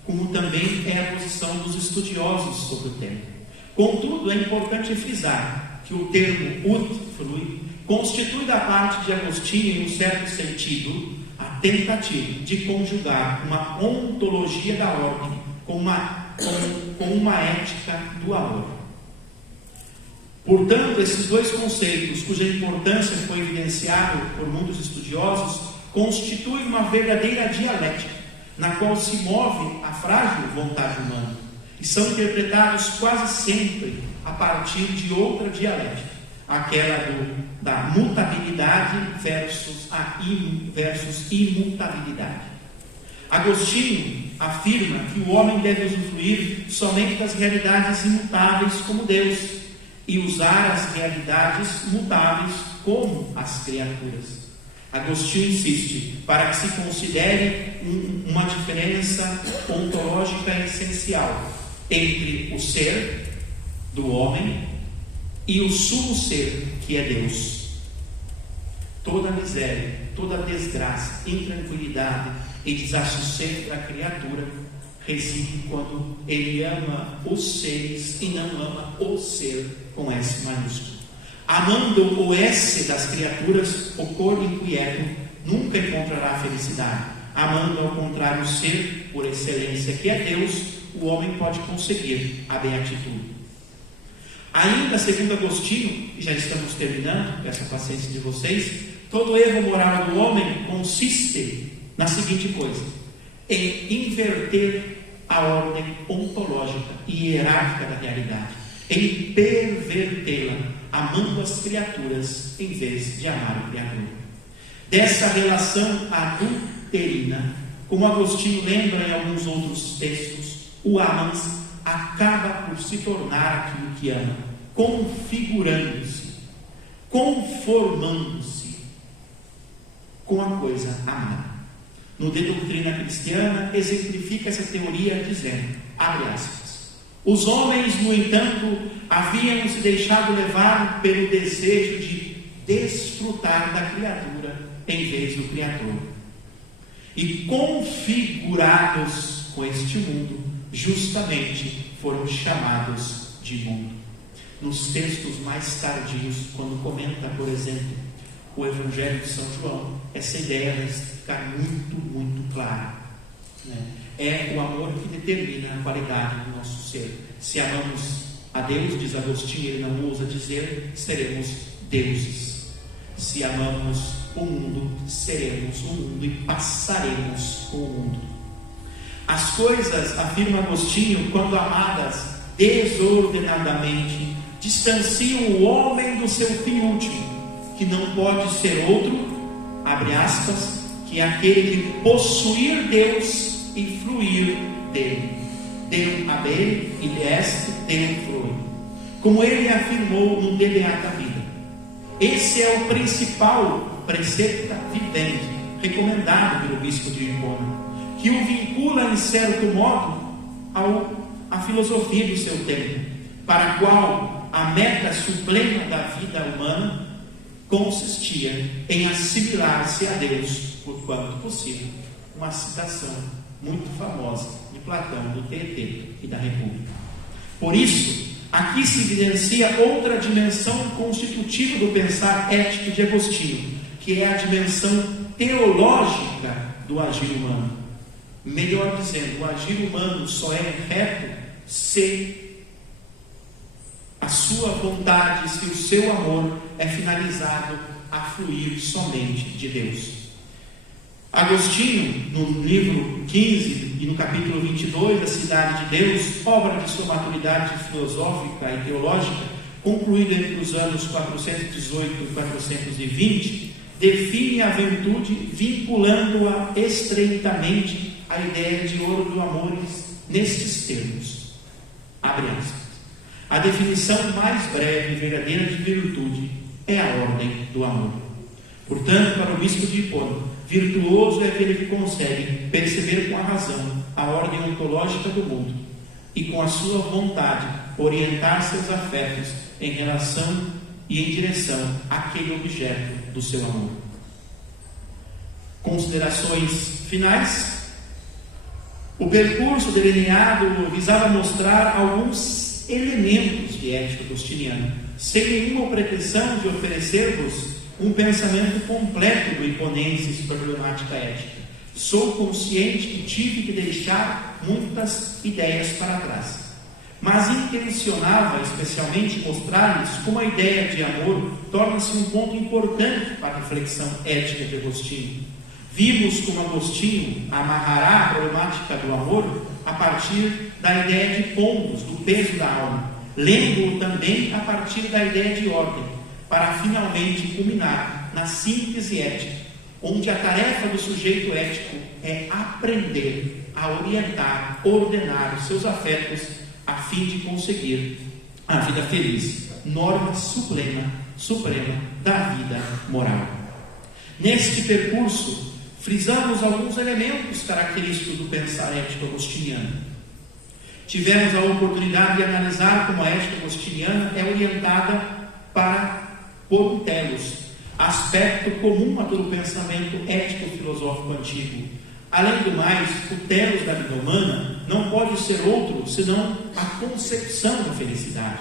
como também é a posição dos estudiosos sobre o tema. Contudo, é importante frisar que o termo ut flui constitui da parte de Agostinho, em um certo sentido, a tentativa de conjugar uma ontologia da ordem com uma ética do amor. Portanto, esses dois conceitos, cuja importância foi evidenciada por muitos estudiosos, constituem uma verdadeira dialética, na qual se move a frágil vontade humana, e são interpretados quase sempre a partir de outra dialética, aquela da mutabilidade versus imutabilidade. Agostinho afirma que o homem deve usufruir somente das realidades imutáveis como Deus e usar as realidades mutáveis como as criaturas. Agostinho insiste para que se considere uma diferença ontológica essencial entre o ser do homem e o sumo ser, que é Deus. Toda miséria, toda desgraça, intranquilidade e desassossego da criatura reside quando ele ama os seres e não ama o ser com S maiúsculo. Amando o S das criaturas, o corpo inquieto nunca encontrará felicidade. Amando ao contrário o ser por excelência, que é Deus, o homem pode conseguir a beatitude. Ainda segundo Agostinho, e já estamos terminando, peço a paciência de vocês, todo erro moral do homem consiste na seguinte coisa: em inverter a ordem ontológica e hierárquica da realidade, em pervertê-la, amando as criaturas em vez de amar o Criador. Dessa relação adulterina, como Agostinho lembra em alguns outros textos, o amans acaba por se tornar aquilo que ama, configurando-se, conformando-se com a coisa amada. No De Doutrina Cristiana, exemplifica essa teoria dizendo, abre aspas: os homens, no entanto, haviam se deixado levar pelo desejo de desfrutar da criatura em vez do Criador, e configurados com este mundo, justamente foram chamados de mundo. nos textos mais tardios, quando comenta, por exemplo, o Evangelho de São João, essa ideia vai ficar muito, muito clara, né? É o amor que determina a qualidade do nosso ser. Se amamos a Deus, diz Agostinho, ele não ousa dizer, seremos deuses. Se amamos o mundo, seremos o mundo e passaremos o mundo. As coisas, afirma Agostinho, quando amadas desordenadamente, distanciam o homem do seu fim último, que não pode ser outro, abre aspas, que é aquele de possuir Deus e fluir dele. Deum habere id est Deum flui. Como ele afirmou no De Beata Vida. Esse é o principal precepta vivente, recomendado pelo bispo de Hipona, que o vincula em certo modo à filosofia do seu tempo, para a qual a meta suprema da vida humana consistia em assimilar-se a Deus por quanto possível. Uma citação muito famosa de Platão, do Teeteto e da República. Por isso, aqui se evidencia outra dimensão constitutiva do pensar ético de Agostinho, que é a dimensão teológica do agir humano. Melhor dizendo, o agir humano só é reto se a sua vontade, se o seu amor é finalizado a fluir somente de Deus. Agostinho, no livro 15 e no capítulo 22, A Cidade de Deus, obra de sua maturidade filosófica e teológica, concluída entre os anos 418 e 420, define a virtude vinculando-a estreitamente à ideia de ouro do amores nestes termos. Abre aspas. A definição mais breve e verdadeira de virtude é a ordem do amor. Portanto, para o bispo de Hipona, virtuoso é aquele que consegue perceber com a razão a ordem ontológica do mundo e com a sua vontade orientar seus afetos em relação e em direção àquele objeto do seu amor. Considerações finais. O percurso delineado visava mostrar alguns elementos de ética agostiniana, sem nenhuma pretensão de oferecer-vos um pensamento completo do hiponense sobre a problemática ética. Sou consciente que tive que deixar muitas ideias para trás, mas intencionava especialmente mostrar-lhes como a ideia de amor torna-se um ponto importante para a reflexão ética de Agostinho. Vimos como Agostinho amarrará a problemática do amor a partir da ideia de pontos, do peso da alma, lendo-o também a partir da ideia de ordem, para finalmente culminar na síntese ética, onde a tarefa do sujeito ético é aprender a orientar, ordenar os seus afetos a fim de conseguir a vida feliz, norma suprema da vida moral. Neste percurso, frisamos alguns elementos característicos do pensar ético agostiniano. Tivemos a oportunidade de analisar como a ética agostiniana é orientada por um telos, aspecto comum a todo o pensamento ético-filosófico antigo. Além do mais, o telos da vida humana não pode ser outro senão a concepção da felicidade.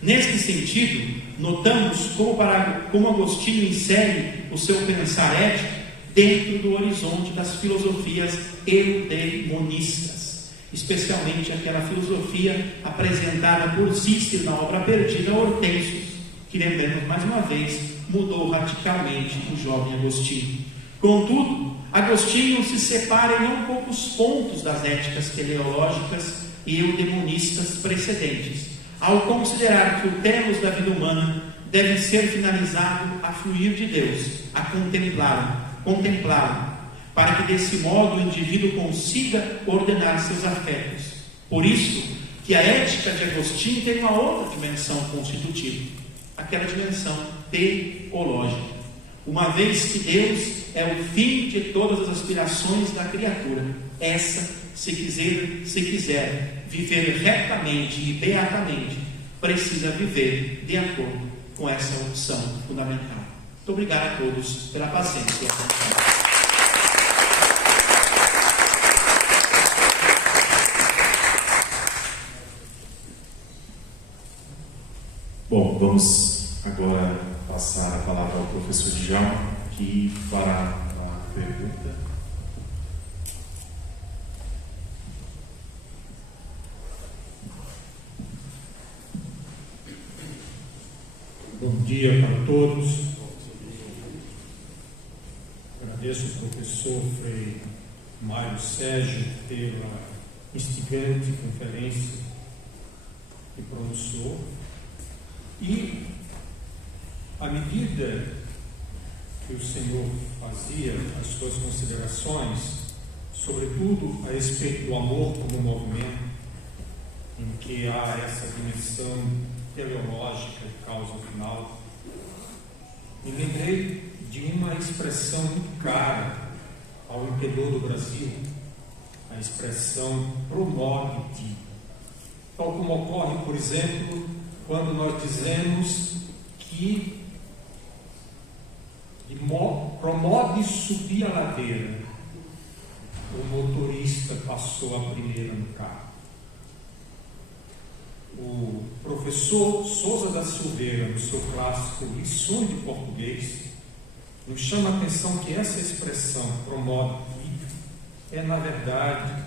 Neste sentido, notamos como Agostinho insere o seu pensar ético dentro do horizonte das filosofias eudemonistas, especialmente aquela filosofia apresentada por Cícero na obra perdida Hortênsios, que, lembramos mais uma vez, mudou radicalmente o jovem Agostinho. Contudo, Agostinho se separa em não poucos pontos das éticas teleológicas e eudemonistas precedentes, ao considerar que o telos da vida humana deve ser finalizado a fluir de Deus, a contemplá-lo, para que desse modo o indivíduo consiga ordenar seus afetos. Por isso que a ética de Agostinho tem uma outra dimensão constitutiva, aquela dimensão teológica. Uma vez que Deus é o fim de todas as aspirações da criatura, essa, se quiser viver retamente e beatamente, precisa viver de acordo com essa opção fundamental. Muito obrigado a todos pela paciência e atenção. Bom, vamos agora passar a palavra ao professor Djalma, que fará a pergunta. Bom dia para todos. Agradeço ao professor Frei Mário Sérgio pela instigante conferência que pronunciou. E, à medida que o senhor fazia as suas considerações, sobretudo a respeito do amor como movimento, em que há essa dimensão teleológica de causa final, me lembrei de uma expressão muito cara ao imperador do Brasil, a expressão promove-te, tal como ocorre, por exemplo, quando nós dizemos que promove subir a ladeira, o motorista passou a primeira no carro. O professor Souza da Silveira, no seu clássico Lições de Português, nos chama a atenção que essa expressão promove é, na verdade,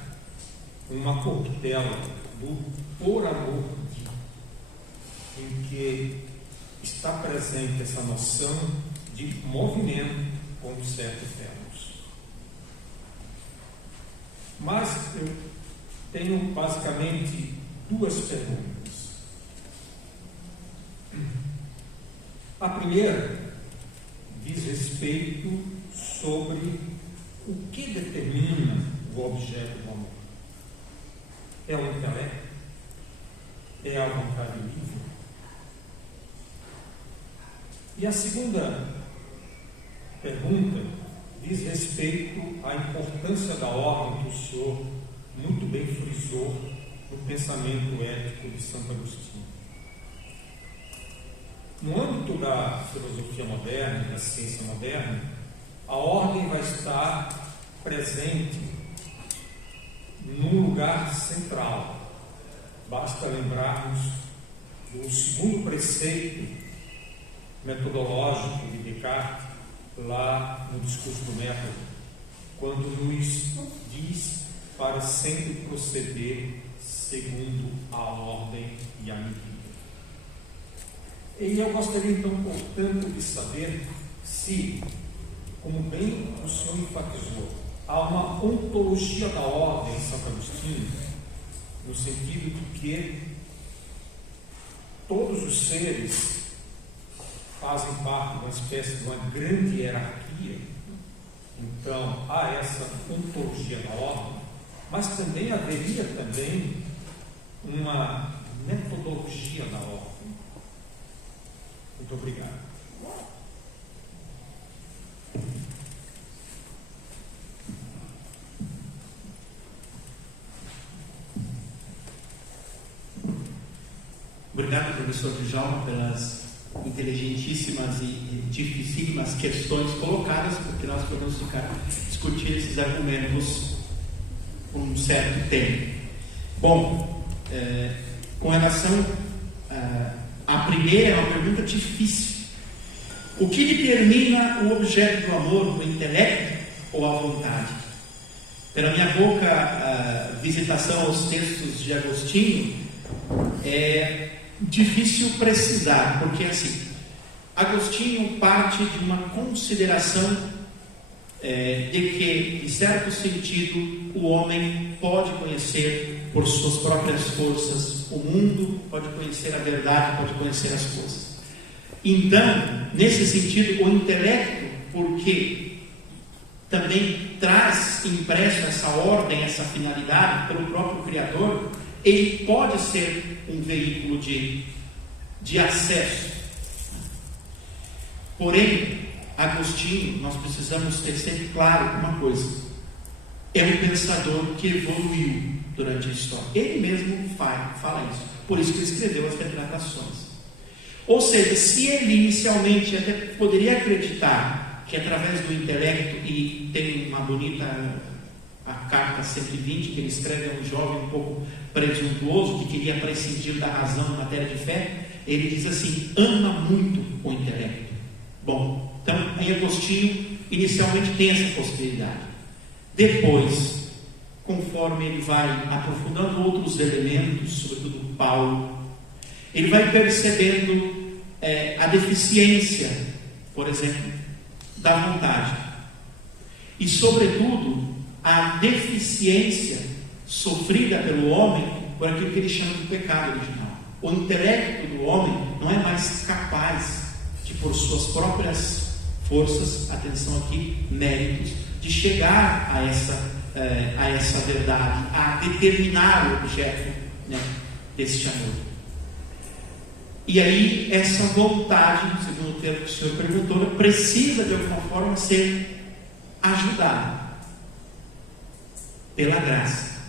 uma corruptela do por amor de, em que está presente essa noção de movimento com certos termos. Mas eu tenho basicamente duas perguntas. A primeira diz respeito sobre o que determina o objeto do amor. É o intelecto? É a vontade livre? E a segunda pergunta diz respeito à importância da ordem que o senhor muito bem frisou no pensamento ético de Santo Agostinho. No âmbito da filosofia moderna, da ciência moderna, a ordem vai estar presente num lugar central. Basta lembrarmos do segundo preceito metodológico de Descartes, lá no discurso do método, quando nos diz para sempre proceder segundo a ordem e a medida. E eu gostaria então, portanto, de saber se, como bem o senhor enfatizou, há uma ontologia da ordem em Santo Agostinho, no sentido de que todos os seres fazem parte de uma espécie de uma grande hierarquia. Então, há essa ontologia da ordem, mas também haveria uma metodologia da ordem. Muito obrigado. Obrigado, professor Djalma, pelas inteligentíssimas e dificílimas questões colocadas, porque nós podemos ficar discutir esses argumentos por um certo tempo. Bom, com relação a primeira, é uma pergunta difícil. O que determina o objeto do amor, o intelecto ou a vontade? Pela minha pouca visitação aos textos de Agostinho, é difícil precisar, porque assim, Agostinho parte de uma consideração de que, em certo sentido, o homem pode conhecer por suas próprias forças o mundo, pode conhecer a verdade, pode conhecer as coisas. Então, nesse sentido, o intelecto, porque também traz impresso essa ordem, essa finalidade pelo próprio Criador, ele pode ser um veículo de acesso. Porém, Agostinho, nós precisamos ter sempre claro uma coisa: é um pensador que evoluiu durante a história. Ele mesmo fala isso. Por isso que ele escreveu as Retratações. Ou seja, se ele inicialmente até poderia acreditar que através do intelecto, e tem uma bonita a carta 120 que ele escreve a um jovem um pouco presuntuoso que queria prescindir da razão em matéria de fé, ele diz assim: ama muito o intelecto. Bom, então em Agostinho inicialmente tem essa possibilidade. Depois, conforme ele vai aprofundando outros elementos, sobretudo Paulo, ele vai percebendo a deficiência, por exemplo, da vontade. E, sobretudo, a deficiência sofrida pelo homem por aquilo que ele chama de pecado original. O intelecto do homem não é mais capaz de, por suas próprias forças, atenção aqui, méritos, de chegar a essa verdade, a determinar o objeto, né, deste amor. E aí, essa vontade, segundo o termo que o senhor perguntou, precisa de alguma forma ser ajudada pela graça.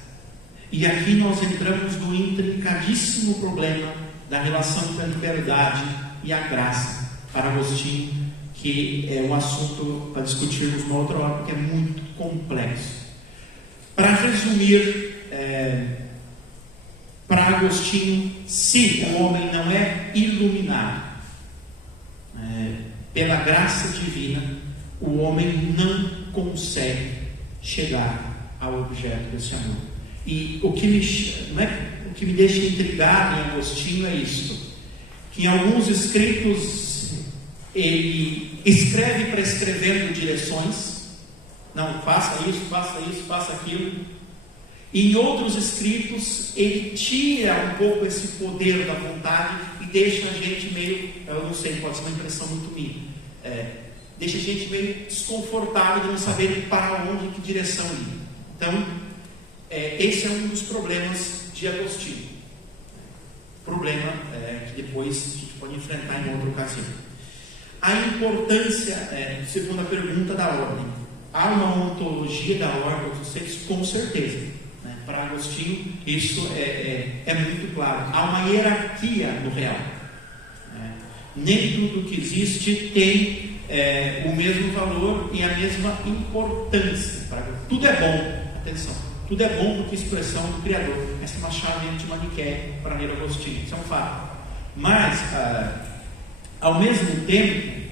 E aqui nós entramos no intrincadíssimo problema da relação entre a liberdade e a graça, para Agostinho, que é um assunto para discutirmos uma outra hora, porque é muito complexo. Para resumir, para Agostinho, se o homem não é iluminado pela graça divina, o homem não consegue chegar ao objeto desse amor. E o que me deixa intrigado em Agostinho é isto, que em alguns escritos ele escreve prescrevendo direções, não, faça isso, faça aquilo. E em outros escritos ele tira um pouco esse poder da vontade e deixa a gente meio, eu não sei, pode ser uma impressão muito minha, deixa a gente meio desconfortável de não saber para onde, que direção ir. Então, esse é um dos problemas de Agostinho. Problema que depois a gente pode enfrentar em outra ocasião. A importância, segundo a pergunta, da ordem. Há uma ontologia da ordem dos conceitos, com certeza. Né? Para Agostinho, isso é muito claro. Há uma hierarquia no real. Nem tudo que existe tem o mesmo valor e a mesma importância. Tudo é bom, atenção, tudo é bom porque expressão do Criador. Essa é uma chave anti-maniqueia para ler Agostinho, isso é um fato. Mas, ao mesmo tempo,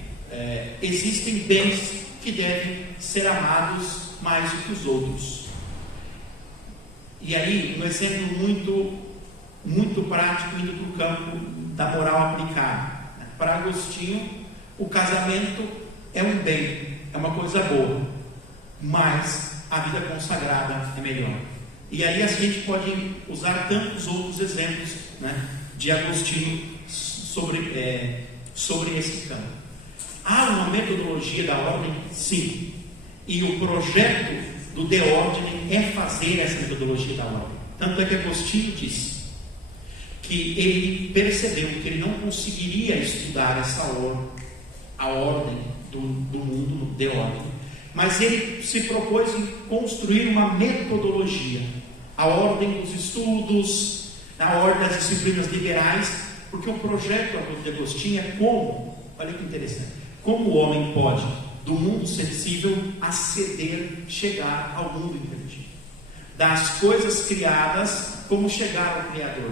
existem bens que devem ser amados mais do que os outros. E aí, um exemplo muito prático, indo para o campo da moral aplicada. Para Agostinho, o casamento é um bem, é uma coisa boa, mas a vida consagrada é melhor. E aí a gente pode usar tantos outros exemplos, né, de Agostinho sobre esse campo. Há uma metodologia da ordem? Sim. E o projeto do De Ordine é fazer essa metodologia da ordem. Tanto é que Agostinho disse que ele percebeu que ele não conseguiria estudar a ordem do mundo, no De Ordine, mas ele se propôs em construir uma metodologia, a ordem dos estudos, a ordem das disciplinas liberais, porque o projeto de Agostinho é como, olha que interessante, como o homem pode, do mundo sensível, chegar ao mundo inteligível, das coisas criadas, como chegar ao Criador,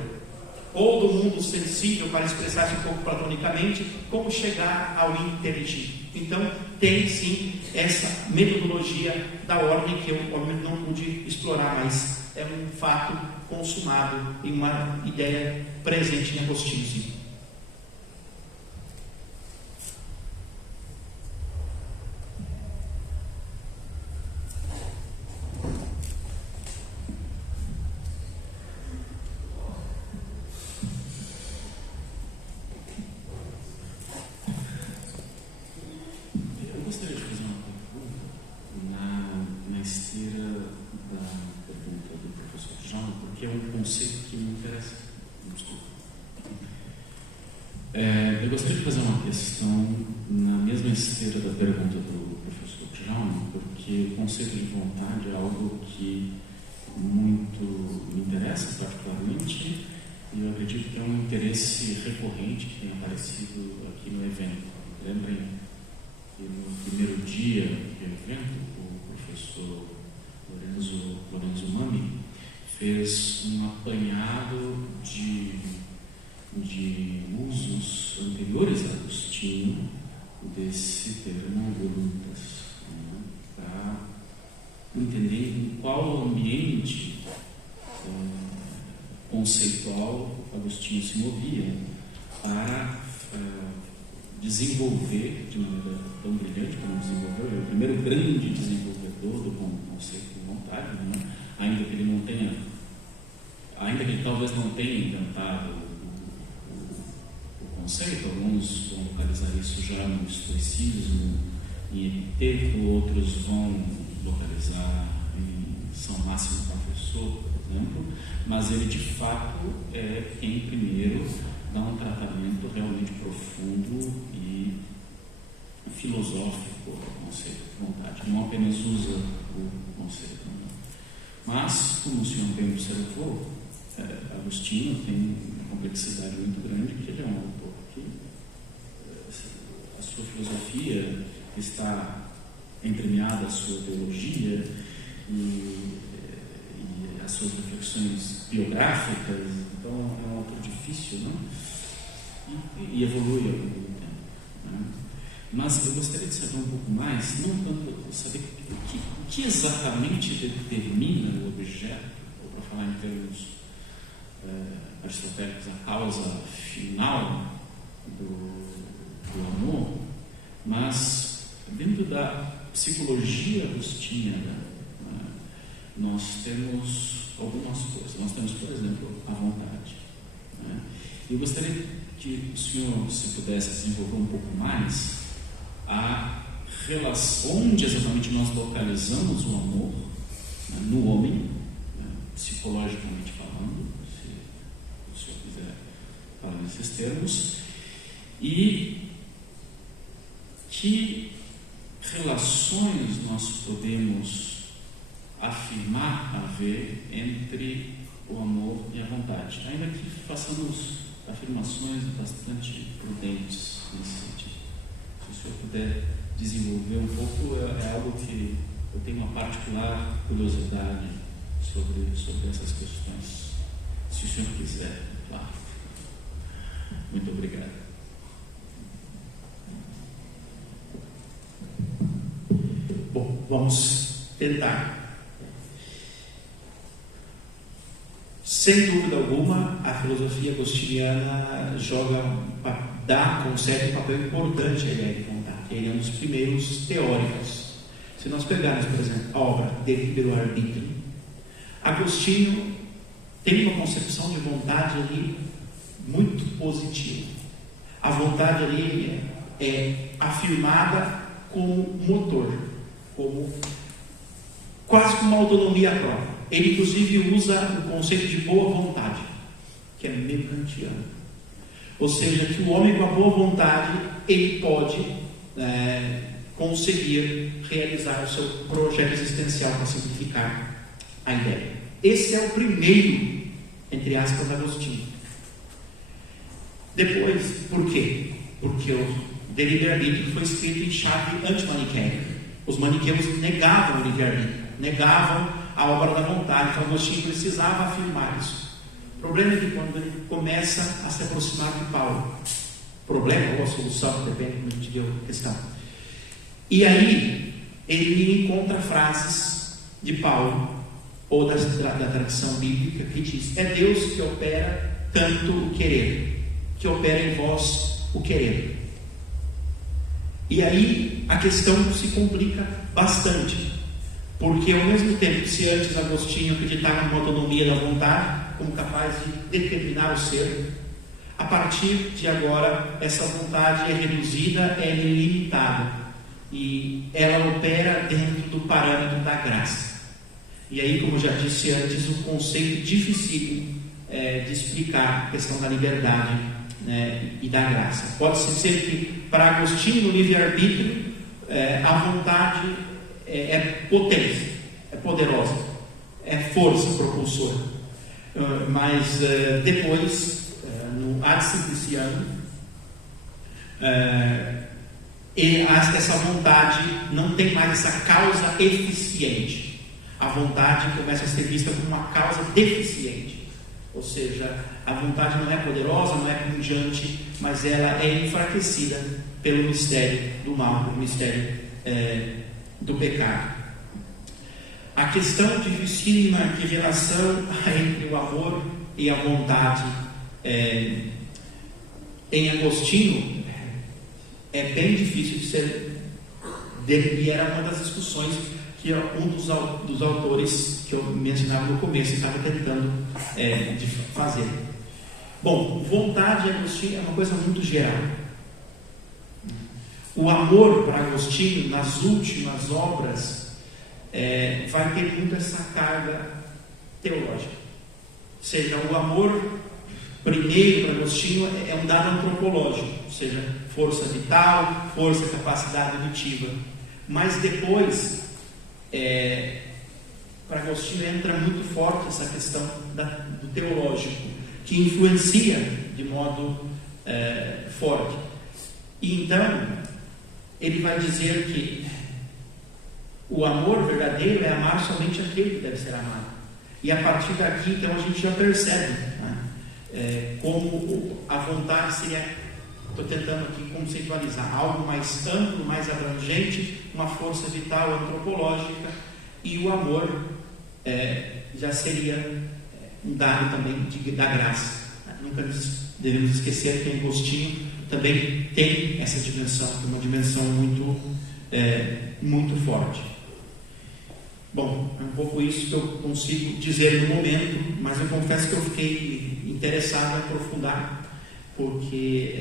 ou do mundo sensível, para expressar-se um pouco platonicamente, como chegar ao inteligível. Então, tem sim essa metodologia da ordem que eu obviamente não pude explorar, mas é um fato consumado em uma ideia presente em Agostinho, sim. Eu gostaria de fazer uma questão na mesma esteira da pergunta do professor Djalma, porque o conceito de vontade é algo que muito me interessa particularmente, e eu acredito que é um interesse recorrente que tem aparecido aqui no evento. Lembrem que no primeiro dia do evento, o professor Lorenzo Mami fez um apanhado de usos anteriores a Agostinho desse termo voluntas, né, para entender em qual ambiente conceitual Agostinho se movia para desenvolver de maneira tão brilhante como desenvolveu. Ele é o primeiro grande desenvolvedor do conceito de vontade, né? Ainda que ele talvez não tenha inventado o conceito. Alguns vão localizar isso já no estoicismo, em Epiteto, outros vão localizar em São Máximo Confessor, por exemplo, mas ele de fato é quem primeiro dá um tratamento realmente profundo e filosófico ao conceito de vontade. Não apenas usa o conceito, não. Mas, como o senhor bem observou, Agostinho tem uma complexidade muito grande, porque ele é um autor que a sua filosofia está entremeada à sua teologia e as suas reflexões biográficas. Então é um autor difícil, não? E evolui ao longo do tempo, né? Mas eu gostaria de saber um pouco mais, não tanto saber o que exatamente determina o objeto, ou para falar em termos aristotélicos, a causa final do amor, mas dentro da psicologia agostiniana, nós temos algumas coisas. Nós temos, por exemplo, a vontade, né? Eu gostaria que o senhor, se pudesse desenvolver um pouco mais a relação, onde exatamente nós localizamos o amor, né, no homem, né, psicologicamente falando, se o senhor quiser falar nesses termos, e que relações nós podemos afirmar haver entre o amor e a vontade, ainda que façamos afirmações bastante prudentes nesse sentido. Se o senhor puder desenvolver um pouco, é algo que eu tenho uma particular curiosidade sobre essas questões. Se o senhor quiser, claro. Muito obrigado. Bom, vamos tentar. Sem dúvida alguma, a filosofia agostiniana concede um papel importante à ideia de vontade. Ele é um dos primeiros teóricos. Se nós pegarmos, por exemplo, a obra De Libero-Arbitrio, Agostinho tem uma concepção de vontade ali muito positiva. A vontade ali é afirmada como motor, como quase como uma autonomia própria. Ele, inclusive, usa o conceito de boa vontade, que é meio kantiano. Ou seja, que o homem com a boa vontade, ele pode conseguir realizar o seu projeto existencial, para simplificar a ideia. Esse é o primeiro, entre aspas, Agostinho. Depois, por quê? Porque o De Libero-Arbitrio foi escrito em chave antimaniqueica. Os maniqueus negavam o livre-arbítrio, negavam a obra da vontade. Então Agostinho precisava afirmar isso. O problema é que quando ele começa a se aproximar de Paulo, problema ou a solução, depende como a gente viu a questão, e aí ele encontra frases de Paulo ou da tradição bíblica que diz: é Deus que opera tanto o querer, que opera em vós o querer. E aí a questão se complica bastante, porque ao mesmo tempo que se antes Agostinho acreditava numa autonomia da vontade como capaz de determinar o ser, a partir de agora essa vontade é reduzida, é limitada, e ela opera dentro do parâmetro da graça. E aí, como eu já disse antes, um conceito difícil de explicar a questão da liberdade, né, e da graça. Pode-se dizer que para Agostinho, no livre-arbítrio, a vontade é potência, é poderosa, é força propulsora. Mas depois, no Ad Simpliciano, essa vontade não tem mais essa causa eficiente. A vontade começa a ser vista como uma causa deficiente. Ou seja, a vontade não é poderosa, não é pungente, mas ela é enfraquecida pelo mistério do mal, pelo mistério do pecado. A questão dificílima de relação entre o amor e a vontade em Agostinho é bem difícil de ser, e era uma das discussões que um dos autores que eu mencionava no começo estava tentando de fazer. Bom, vontade em Agostinho é uma coisa muito geral. O amor para Agostinho, nas últimas obras, vai ter muito essa carga teológica. Ou seja, o amor primeiro para Agostinho é um dado antropológico, ou seja, força vital, força, capacidade auditiva. Mas depois, para Agostinho entra muito forte essa questão do teológico, que influencia de modo forte. E então, ele vai dizer que o amor verdadeiro é amar somente aquele que deve ser amado. E a partir daqui, então, a gente já percebe como a vontade seria, estou tentando aqui conceitualizar, algo mais amplo, mais abrangente, uma força vital antropológica, e o amor já seria um dado também da graça. Nunca devemos esquecer que Agostinho também tem essa dimensão, que é uma dimensão muito forte. Bom, é um pouco isso que eu consigo dizer no momento, mas eu confesso que eu fiquei interessado em aprofundar, porque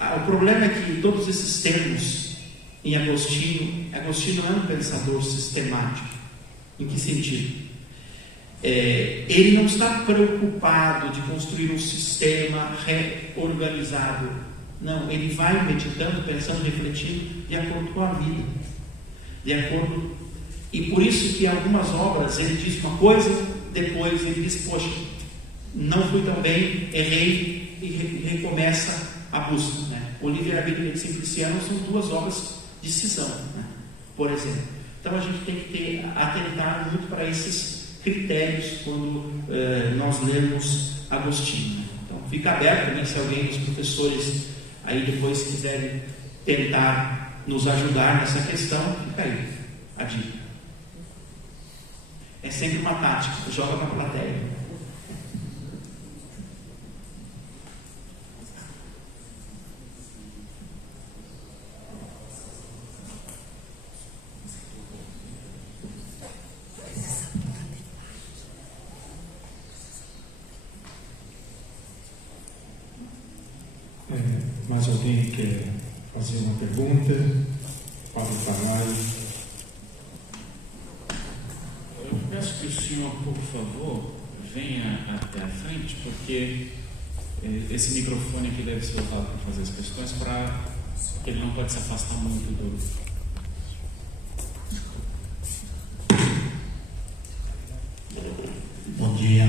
o problema é que todos esses termos em Agostinho não é um pensador sistemático. Em que sentido? Ele não está preocupado de construir um sistema reorganizado. Não, ele vai meditando, pensando, refletindo de acordo com a vida. E por isso que em algumas obras ele diz uma coisa, depois ele diz, poxa, não fui tão bem, errei, e recomeça a busca. O livre-arbítrio de Simpliciano são duas obras de cisão, por exemplo. Então a gente tem que atentar muito para esses critérios quando nós lemos Agostinho. Então fica aberto, se alguém dos professores aí depois quiserem tentar nos ajudar nessa questão, fica aí a dica. É sempre uma tática, joga para a plateia. Mais alguém quer fazer uma pergunta? Pode falar. Eu peço que o senhor, por favor, venha até a frente, porque esse microfone aqui deve ser usado para fazer as questões, porque ele não pode se afastar muito do... Bom dia.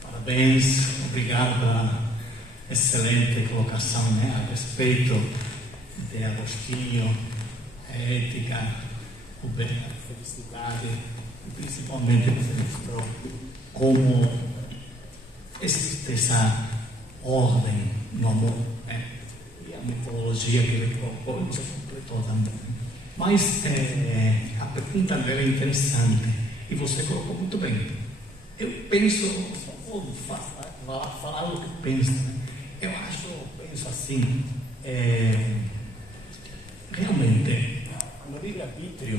Parabéns, obrigado pela excelente colocação a respeito de Agostinho, a ética, a felicidade, e principalmente você mostrou como existe essa ordem no amor, e a metodologia que ele propõe se completou também. Mas a pergunta dela é interessante e você colocou muito bem. Eu penso, vou falar o que penso, eu penso assim, realmente, no livre-arbítrio,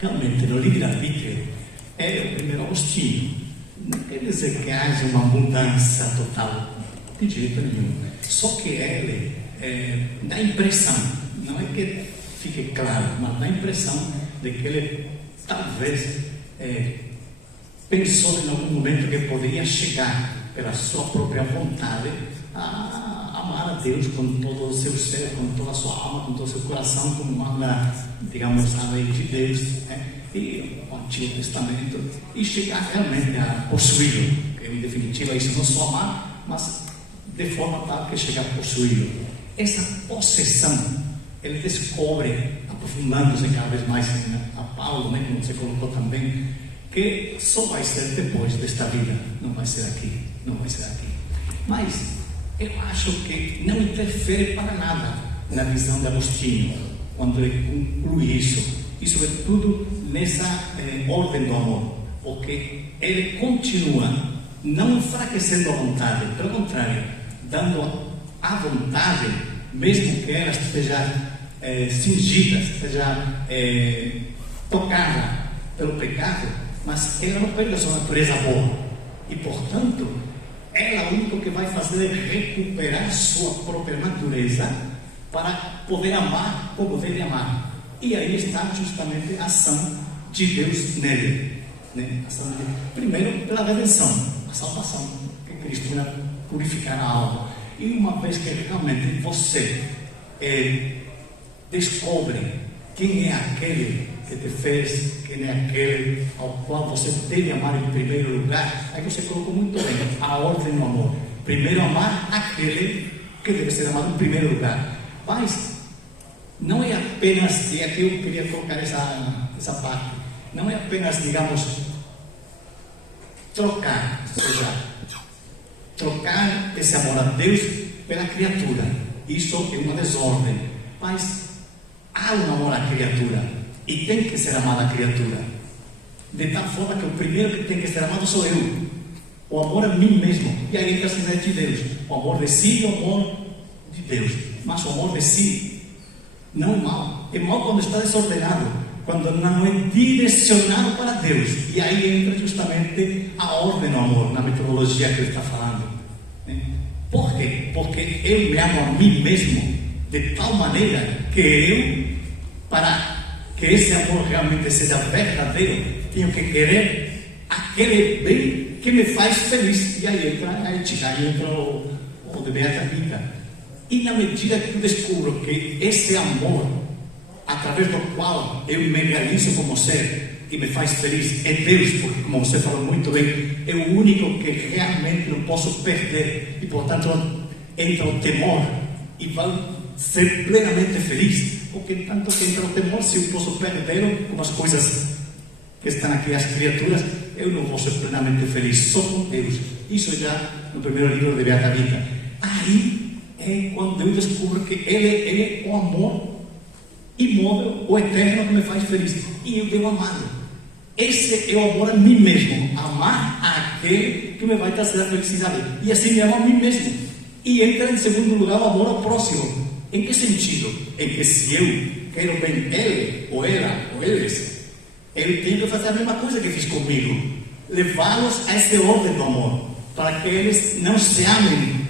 realmente no livre-arbítrio é o primeiro Agostinho. Não quer dizer que haja uma mudança total, de jeito nenhum. Só que ele dá a impressão, não é que fique claro, mas dá a impressão de que ele talvez pensou em algum momento que poderia chegar pela sua própria vontade a amar a Deus com todo o seu ser, com toda a sua alma, com todo o seu coração, como manda, digamos, a lei de Deus. e o Antigo Testamento, e chegar realmente a possuí-lo. Em definitiva, isso não só amar, mas de forma tal que chegar a possuí-lo. Essa possessão, ele descobre, aprofundando-se cada vez mais a Paulo, né, como você colocou também, que só vai ser depois desta vida, não vai ser aqui, não vai ser aqui. Mas eu acho que não interfere para nada na visão de Agostinho, quando ele conclui isso, e sobretudo nessa ordem do amor, porque ele continua não enfraquecendo a vontade, pelo contrário, dando a vontade, mesmo que ela esteja cingida, esteja tocada pelo pecado, mas ela não perde a sua natureza boa, e portanto ela o único que vai fazer é recuperar sua própria natureza para poder amar como deve amar. E aí está justamente a ação de Deus nele, né? Primeiro pela redenção, a salvação, que Cristo irá purificar a alma. E uma vez que realmente você descobre quem é aquele que te fez, quem é aquele ao qual você deve amar em primeiro lugar, aí você colocou muito bem a ordem do amor. Primeiro amar aquele que deve ser amado em primeiro lugar. Mas não é apenas, e aqui eu queria colocar essa parte, não é apenas, digamos, trocar, ou seja, trocar esse amor a Deus pela criatura. Isso é uma desordem, mas há um amor à criatura e tem que ser amada a criatura, de tal forma que o primeiro que tem que ser amado sou eu, o amor a mim mesmo. E aí entra a cidade de Deus, o amor de si e o amor de Deus. Mas o amor de si não é mau, é mau quando está desordenado, quando não é direcionado para Deus. E aí entra justamente a ordem do amor, na metodologia que ele está falando. Por quê? Porque eu me amo a mim mesmo de tal maneira que eu, para que esse amor realmente seja verdadeiro, tenho que querer aquele bem que me faz feliz. E aí entra o de Beata Vita. E na medida que eu descubro que esse amor, através do qual eu me realizo como ser e me faz feliz, é Deus, porque, como você falou muito bem, é o único que realmente não posso perder, e portanto entra o temor e vai ser plenamente feliz, porque tanto que entra o temor, se eu posso perdê-lo com as coisas que estão aqui, as criaturas, eu não vou ser plenamente feliz, só com Deus. Isso já no primeiro livro de Beata Vita. Aí é quando eu descubro que Ele é o amor imóvel, o eterno, que me faz feliz, e eu devo amá-lo. Esse é o amor a mim mesmo, amar aquele que me vai trazer a felicidade, e assim me amo a mim mesmo. E entra em segundo lugar o amor ao próximo. Em que sentido? Em que se eu quero bem ele, ou ela, ou eles, eu tenho que fazer a mesma coisa que fiz comigo, levá-los a essa ordem do amor, para que eles não se amem,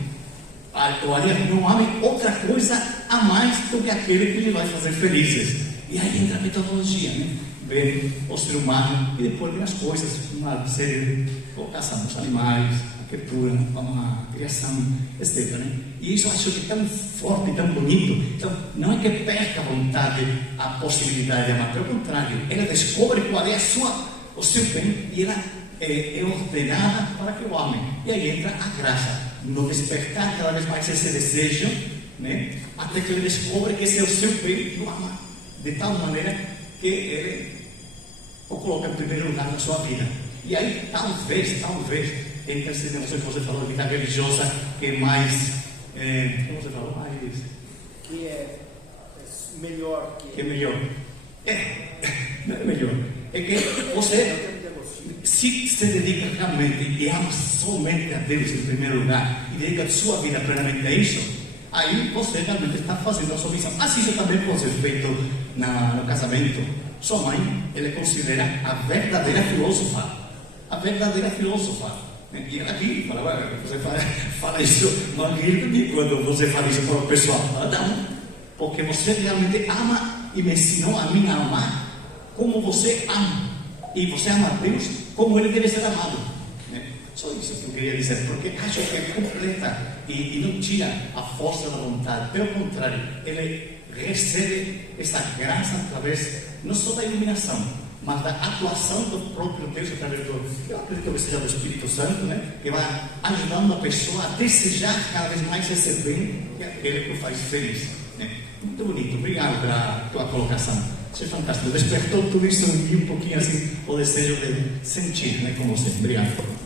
ou aliás, não amem outra coisa a mais do que aquele que lhe vai fazer felizes. E aí entra a metodologia, né? Ver o ser humano e depois ver as coisas, uma série de colocação dos animais, a criatura, a criação, etc. Né? E isso eu acho que é tão forte e tão bonito. Então, não é que perca a vontade, a possibilidade de amar, pelo contrário, ela descobre qual é o seu bem e ela é ordenada para que o amem. E aí entra a graça, no despertar cada vez mais esse desejo, né? Até que ele descobre que esse é o seu bem e o ama, de tal maneira que ele o coloca em primeiro lugar na sua vida. E aí, talvez, entre essas emoções que você falou, de vida religiosa, que é mais, como você falou, mais... Que é melhor. Que é melhor. Não é melhor. É que você, se se dedica realmente e ama somente a Deus em primeiro lugar, e dedica a sua vida plenamente a isso, aí você realmente está fazendo a sua missão. Assim isso também pode ser feito no casamento. Sua mãe, ela considera a verdadeira filósofa. A verdadeira filósofa. E ela aqui fala, você fala isso, não ri quando você fala isso para o pessoal. Fala, não, porque você realmente ama e me ensinou a mim a amar como você ama. E você ama a Deus como Ele deve ser amado. Só isso que eu queria dizer, porque acho que é completa e não tira a força da vontade. Pelo contrário, ele recebe essa graça através não só da iluminação, mas da atuação do próprio Deus através do, eu acredito que seja do Espírito Santo, né? Que vai ajudando a pessoa a desejar cada vez mais receber aquele que o faz feliz, né? Muito bonito, obrigado pela tua colocação. Isso é fantástico, despertou tudo isso em mim um pouquinho assim, o desejo de sentir, né, com você. Obrigado.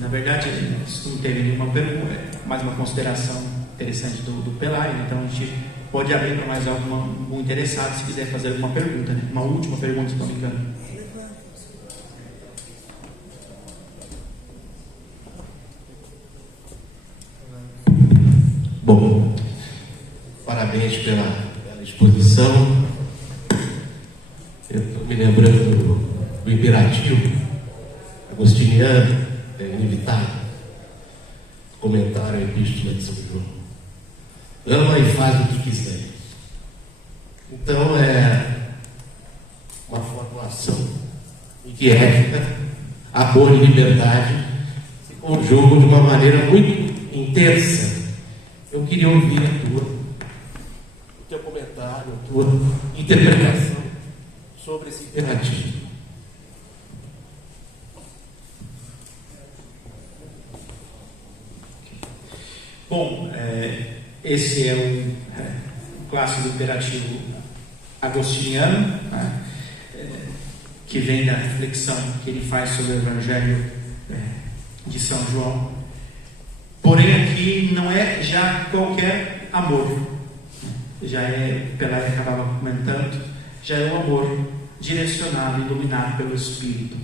Na verdade, não teve nenhuma pergunta, mais uma consideração interessante do Pelayo, então a gente pode abrir para mais algum interessado se quiser fazer alguma pergunta, né? Uma última pergunta, se não me engano. Bom, parabéns pela exposição. Eu estou me lembrando do imperativo agostiniano, inevitável, comentário a Epístola de São João. Ama e faz o que quiser. Então é uma formulação em que ética, amor e liberdade se conjugam de uma maneira muito intensa. Eu queria ouvir o teu comentário, a tua interpretação sobre esse imperativo. Bom, esse é um clássico imperativo agostiniano, né, que vem da reflexão que ele faz sobre o Evangelho de São João. Porém, aqui não é já qualquer amor, já é, Pelayo acabava comentando, já é o amor direcionado, iluminado pelo Espírito,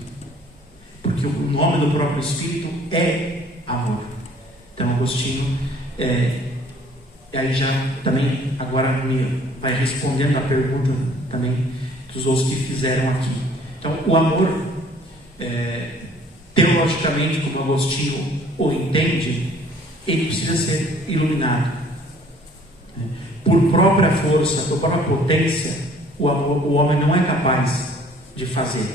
porque o nome do próprio Espírito é amor. Então, Agostinho, aí já também agora me vai respondendo a pergunta também dos outros que fizeram aqui. Então, o amor, teologicamente, como Agostinho o entende, ele precisa ser iluminado. Por própria força, por própria potência, o homem não é capaz de fazer.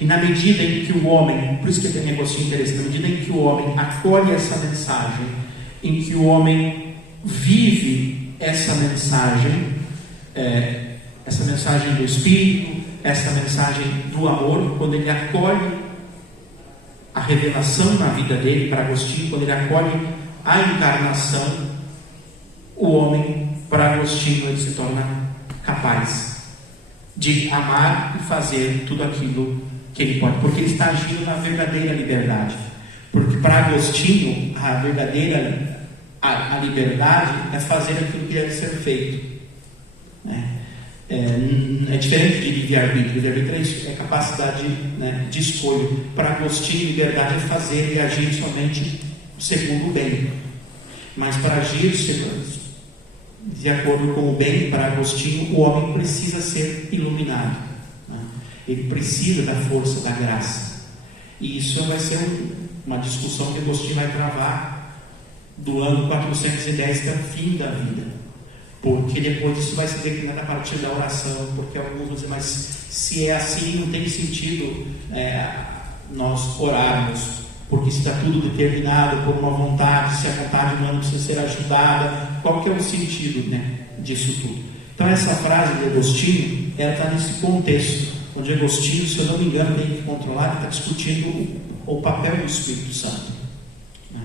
E na medida em que o homem, por isso que tem um negócio interessante, na medida em que o homem acolhe essa mensagem, em que o homem vive essa mensagem do Espírito, essa mensagem do amor, quando ele acolhe a revelação na vida dele, para Agostinho, quando ele acolhe a encarnação, o homem, para Agostinho, ele se torna capaz de amar e fazer tudo aquilo que ele pode, porque ele está agindo na verdadeira liberdade. Porque para Agostinho, a verdadeira a liberdade é fazer aquilo que deve ser feito, né? É diferente de livre-arbítrio. Livre-arbítrio é isso, é capacidade, né, de escolha. Para Agostinho, liberdade é fazer e agir somente segundo o bem. Mas para agir de acordo com o bem, para Agostinho, o homem precisa ser iluminado, né? Ele precisa da força da graça. E isso vai ser uma discussão que Agostinho vai travar do ano 410, que é o fim da vida, porque depois isso vai se declinar a partir da oração, porque alguns vão dizer, mas se é assim, não tem sentido nós orarmos, porque está tudo determinado por uma vontade, se a vontade humana precisa ser ajudada, qual que é o sentido, né, disso tudo? Então essa frase de Agostinho, ela está nesse contexto, onde Agostinho, se eu não me engano, tem que controlar, ele está discutindo o papel do Espírito Santo, né?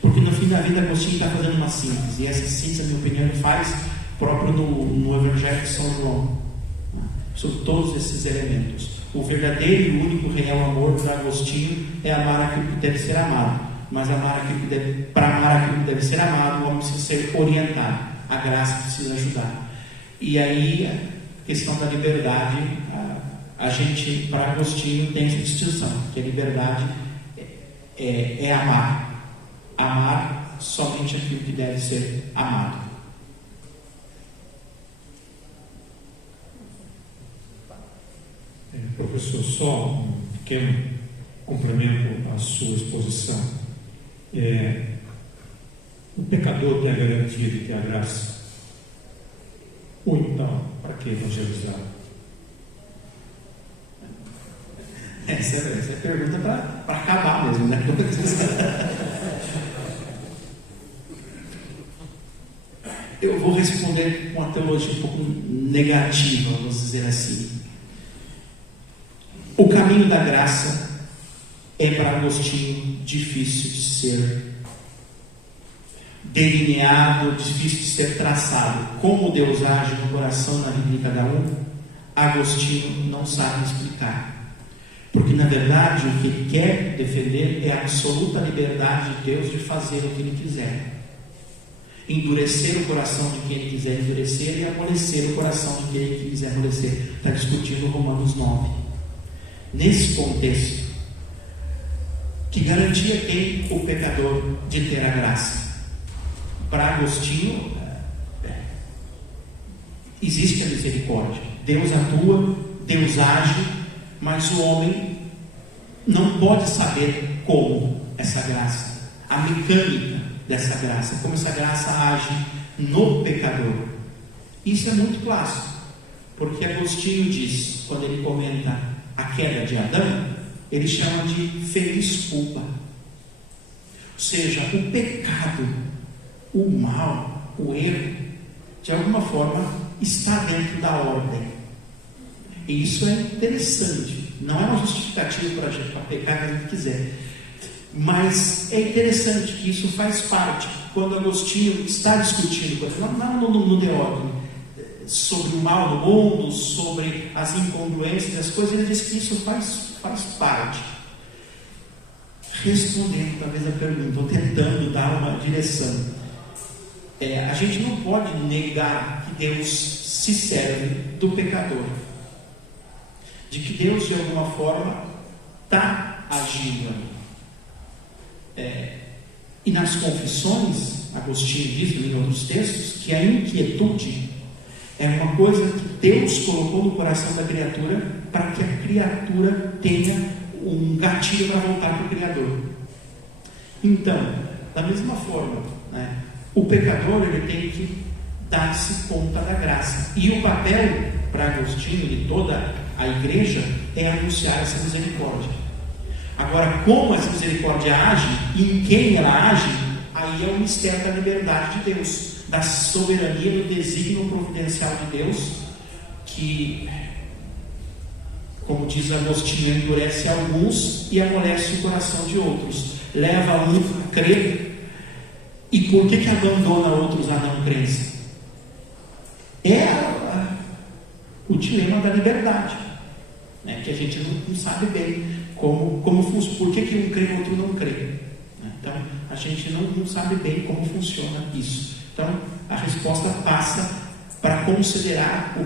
Porque no fim da vida Agostinho está fazendo uma síntese, e essa síntese, na minha opinião, ele faz próprio no Evangelho de São João, né? Sobre todos esses elementos. O verdadeiro e único real amor para Agostinho é amar aquilo que deve ser amado, mas para amar aquilo que deve ser amado, o homem precisa ser orientado, a graça precisa ajudar. E aí a questão da liberdade, a gente, para Agostinho, tem essa distinção, que a liberdade é amar somente aquilo que deve ser amado. Professor, só um pequeno complemento à sua exposição. O pecador tem a garantia de ter a graça? Ou então, para que evangelizar? Essa é a pergunta para acabar mesmo, né? Eu vou responder com uma teologia um pouco negativa, vamos dizer assim. O caminho da graça é, para Agostinho, difícil de ser delineado, difícil de ser traçado. Como Deus age no coração, na vida de cada um, Agostinho não sabe explicar. Porque, na verdade, o que ele quer defender é a absoluta liberdade de Deus de fazer o que ele quiser. Endurecer o coração de quem ele quiser endurecer e amolecer o coração de quem ele quiser amolecer. Está discutindo Romanos 9. Nesse contexto, que garantia tem o pecador de ter a graça? Para Agostinho, existe a misericórdia. Deus atua, Deus age, mas o homem não pode saber como essa graça, a mecânica dessa graça, como essa graça age no pecador. Isso é muito clássico, porque Agostinho diz, quando ele comenta a queda de Adão, ele chama de feliz culpa. Ou seja, o pecado, o mal, o erro, de alguma forma está dentro da ordem. E isso é interessante. Não é uma justificativa para a gente pecar quando a gente quiser. Mas é interessante que isso faz parte. Quando Agostinho está discutindo, não no De Ordine, sobre o mal no mundo, sobre as incongruências das coisas, ele diz que isso faz parte. Respondendo talvez a pergunta, ou tentando dar uma direção. A gente não pode negar que Deus se serve do pecador. De que Deus, de alguma forma, está agindo. E nas confissões, Agostinho diz em outros textos, que a inquietude é uma coisa que Deus colocou no coração da criatura para que a criatura tenha um gatilho para voltar para o Criador. Então, da mesma forma, o pecador ele tem que dar-se conta da graça. E o papel para Agostinho e toda a igreja é anunciar essa misericórdia. Agora, como essa misericórdia age e em quem ela age, aí é o mistério da liberdade de Deus, da soberania do desígnio providencial de Deus, que, como diz Agostinho, endurece alguns e amolece o coração de outros, leva um a crer. E por que abandona outros a não crença? O dilema da liberdade, que a gente não sabe bem como funciona. Por que um crê e o outro não crê? Então, a gente não sabe bem como funciona isso. Então, a resposta passa para considerar o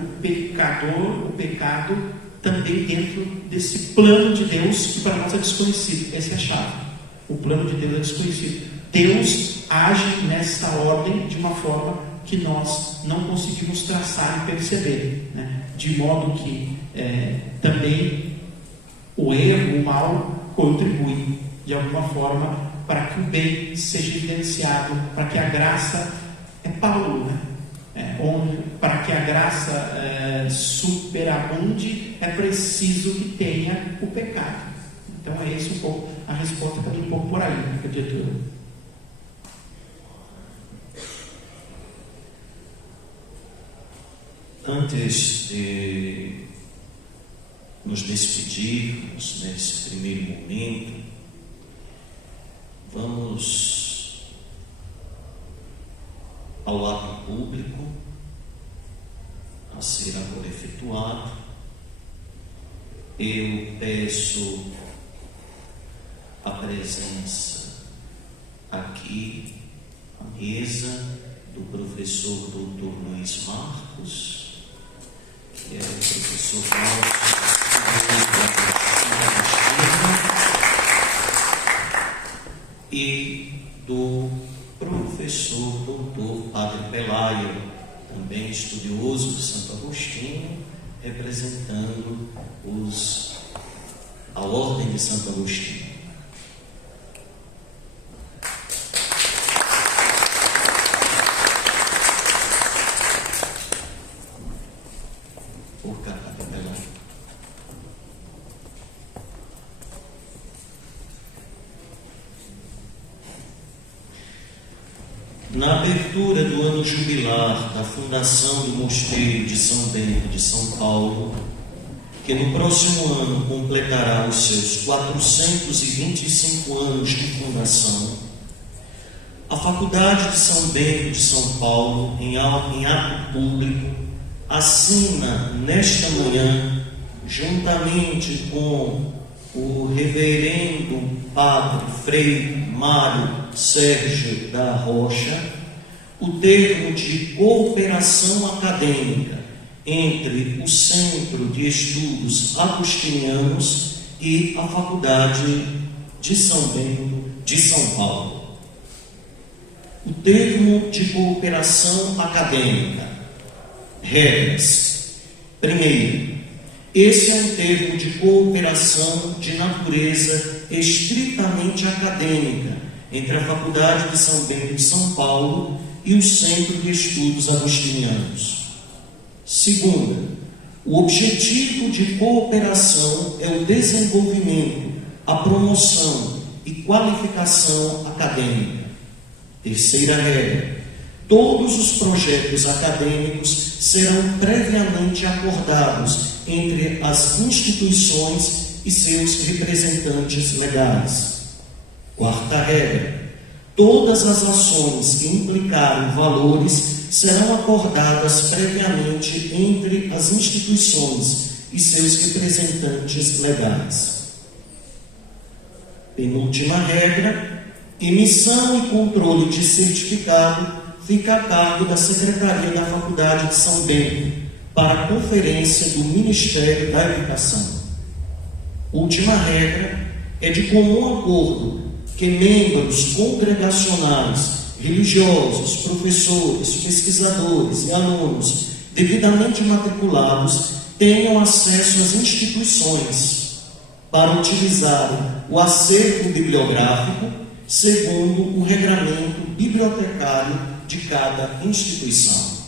pecado também dentro desse plano de Deus que para nós é desconhecido. Essa é a chave. O plano de Deus é desconhecido. Deus age nessa ordem de uma forma que nós não conseguimos traçar e perceber, de modo que também o erro, o mal contribui de alguma forma para que o bem seja evidenciado, para que a graça Paulo, para que a graça superabunde é preciso que tenha o pecado. Então é esse um pouco a resposta, está um pouco por aí, acredito eu. Antes de nos despedirmos nesse primeiro momento, vamos ao ato público a ser agora efetuado. Eu peço a presença aqui à mesa do professor Dr. Luiz Marcos, que é o professor nosso, e do professor Dr. Padre Pelaio, também estudioso de Santo Agostinho, representando a Ordem de Santo Agostinho. Na abertura do ano jubilar da fundação do Mosteiro de São Bento de São Paulo, que no próximo ano completará os seus 425 anos de fundação, a Faculdade de São Bento de São Paulo, em ato público, assina nesta manhã, juntamente com o reverendo Padre Frei Mário Sérgio da Rocha, o termo de cooperação acadêmica entre o Centro de Estudos Agostinianos e a Faculdade de São Bento de São Paulo. O termo de cooperação acadêmica. Regras. Primeiro, esse é um termo de cooperação de natureza estritamente acadêmica entre a Faculdade de São Bento de São Paulo e o Centro de Estudos Agostinianos. Segunda, o objetivo de cooperação é o desenvolvimento, a promoção e qualificação acadêmica. Terceira regra, todos os projetos acadêmicos serão previamente acordados entre as instituições e seus representantes legais. Quarta regra, todas as ações que implicarem valores serão acordadas previamente entre as instituições e seus representantes legais. Penúltima regra, emissão e controle de certificado fica a cargo da Secretaria da Faculdade de São Bento para a conferência do Ministério da Educação. Última regra, é de comum acordo que membros congregacionais, religiosos, professores, pesquisadores e alunos devidamente matriculados tenham acesso às instituições para utilizar o acervo bibliográfico segundo o regramento bibliotecário de cada instituição.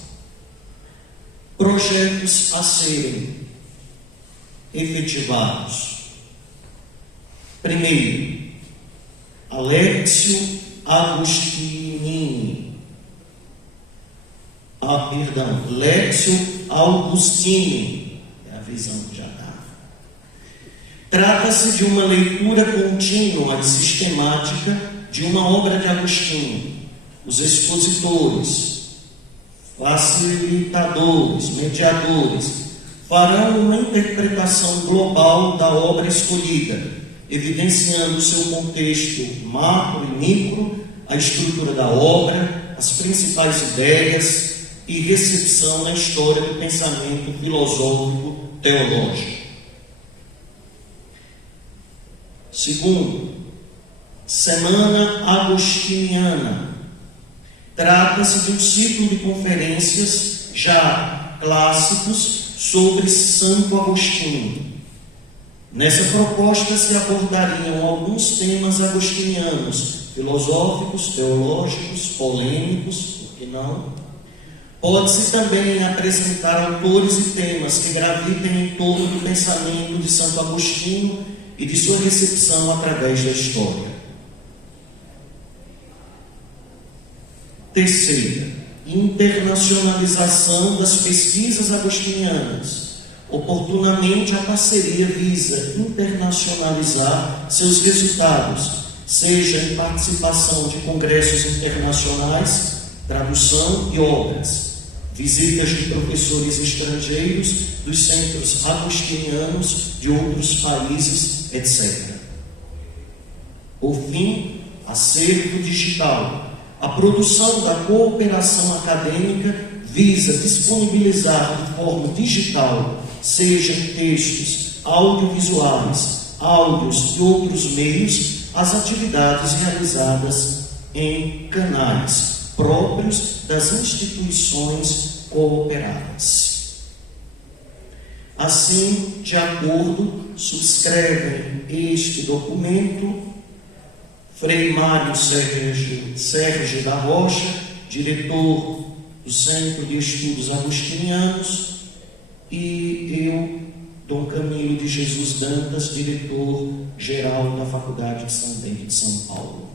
Projetos a serem efetivados. Primeiro, Alexio Agostini. Lexio Augustini. É a visão que já dá. Trata-se de uma leitura contínua e sistemática de uma obra de Agostinho. Os expositores, facilitadores, mediadores, farão uma interpretação global da obra escolhida, evidenciando seu contexto macro e micro, a estrutura da obra, as principais ideias e recepção na história do pensamento filosófico teológico. Segundo, Semana Agostiniana. Trata-se de um ciclo de conferências já clássicos sobre Santo Agostinho. Nessa proposta se abordariam alguns temas agostinianos, filosóficos, teológicos, polêmicos, por que não? Pode-se também apresentar autores e temas que gravitem em torno do pensamento de Santo Agostinho e de sua recepção através da história. Terceira, internacionalização das pesquisas agostinianas. Oportunamente, a parceria visa internacionalizar seus resultados, seja em participação de congressos internacionais, tradução e obras, visitas de professores estrangeiros dos centros agostinianos de outros países, etc. Por fim, acervo digital. A produção da cooperação acadêmica visa disponibilizar de forma digital, seja em textos, audiovisuais, áudios e outros meios, as atividades realizadas em canais próprios das instituições cooperadas. Assim, de acordo, subscrevem este documento Frei Mário Sérgio da Rocha, diretor do Centro de Estudos Agostinianos, e eu, Dom Camilo de Jesus Dantas, diretor-geral da Faculdade de São Bento de São Paulo.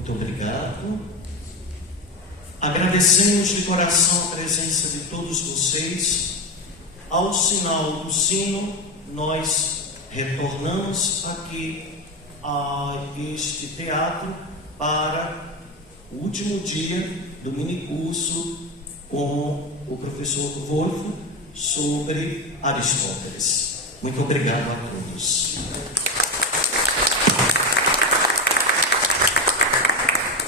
Muito obrigado. Agradecemos de coração a presença de todos vocês. Ao sinal do sino, nós retornamos aqui a este teatro para o último dia do minicurso com o professor Wolff sobre Aristóteles. Muito obrigado a todos.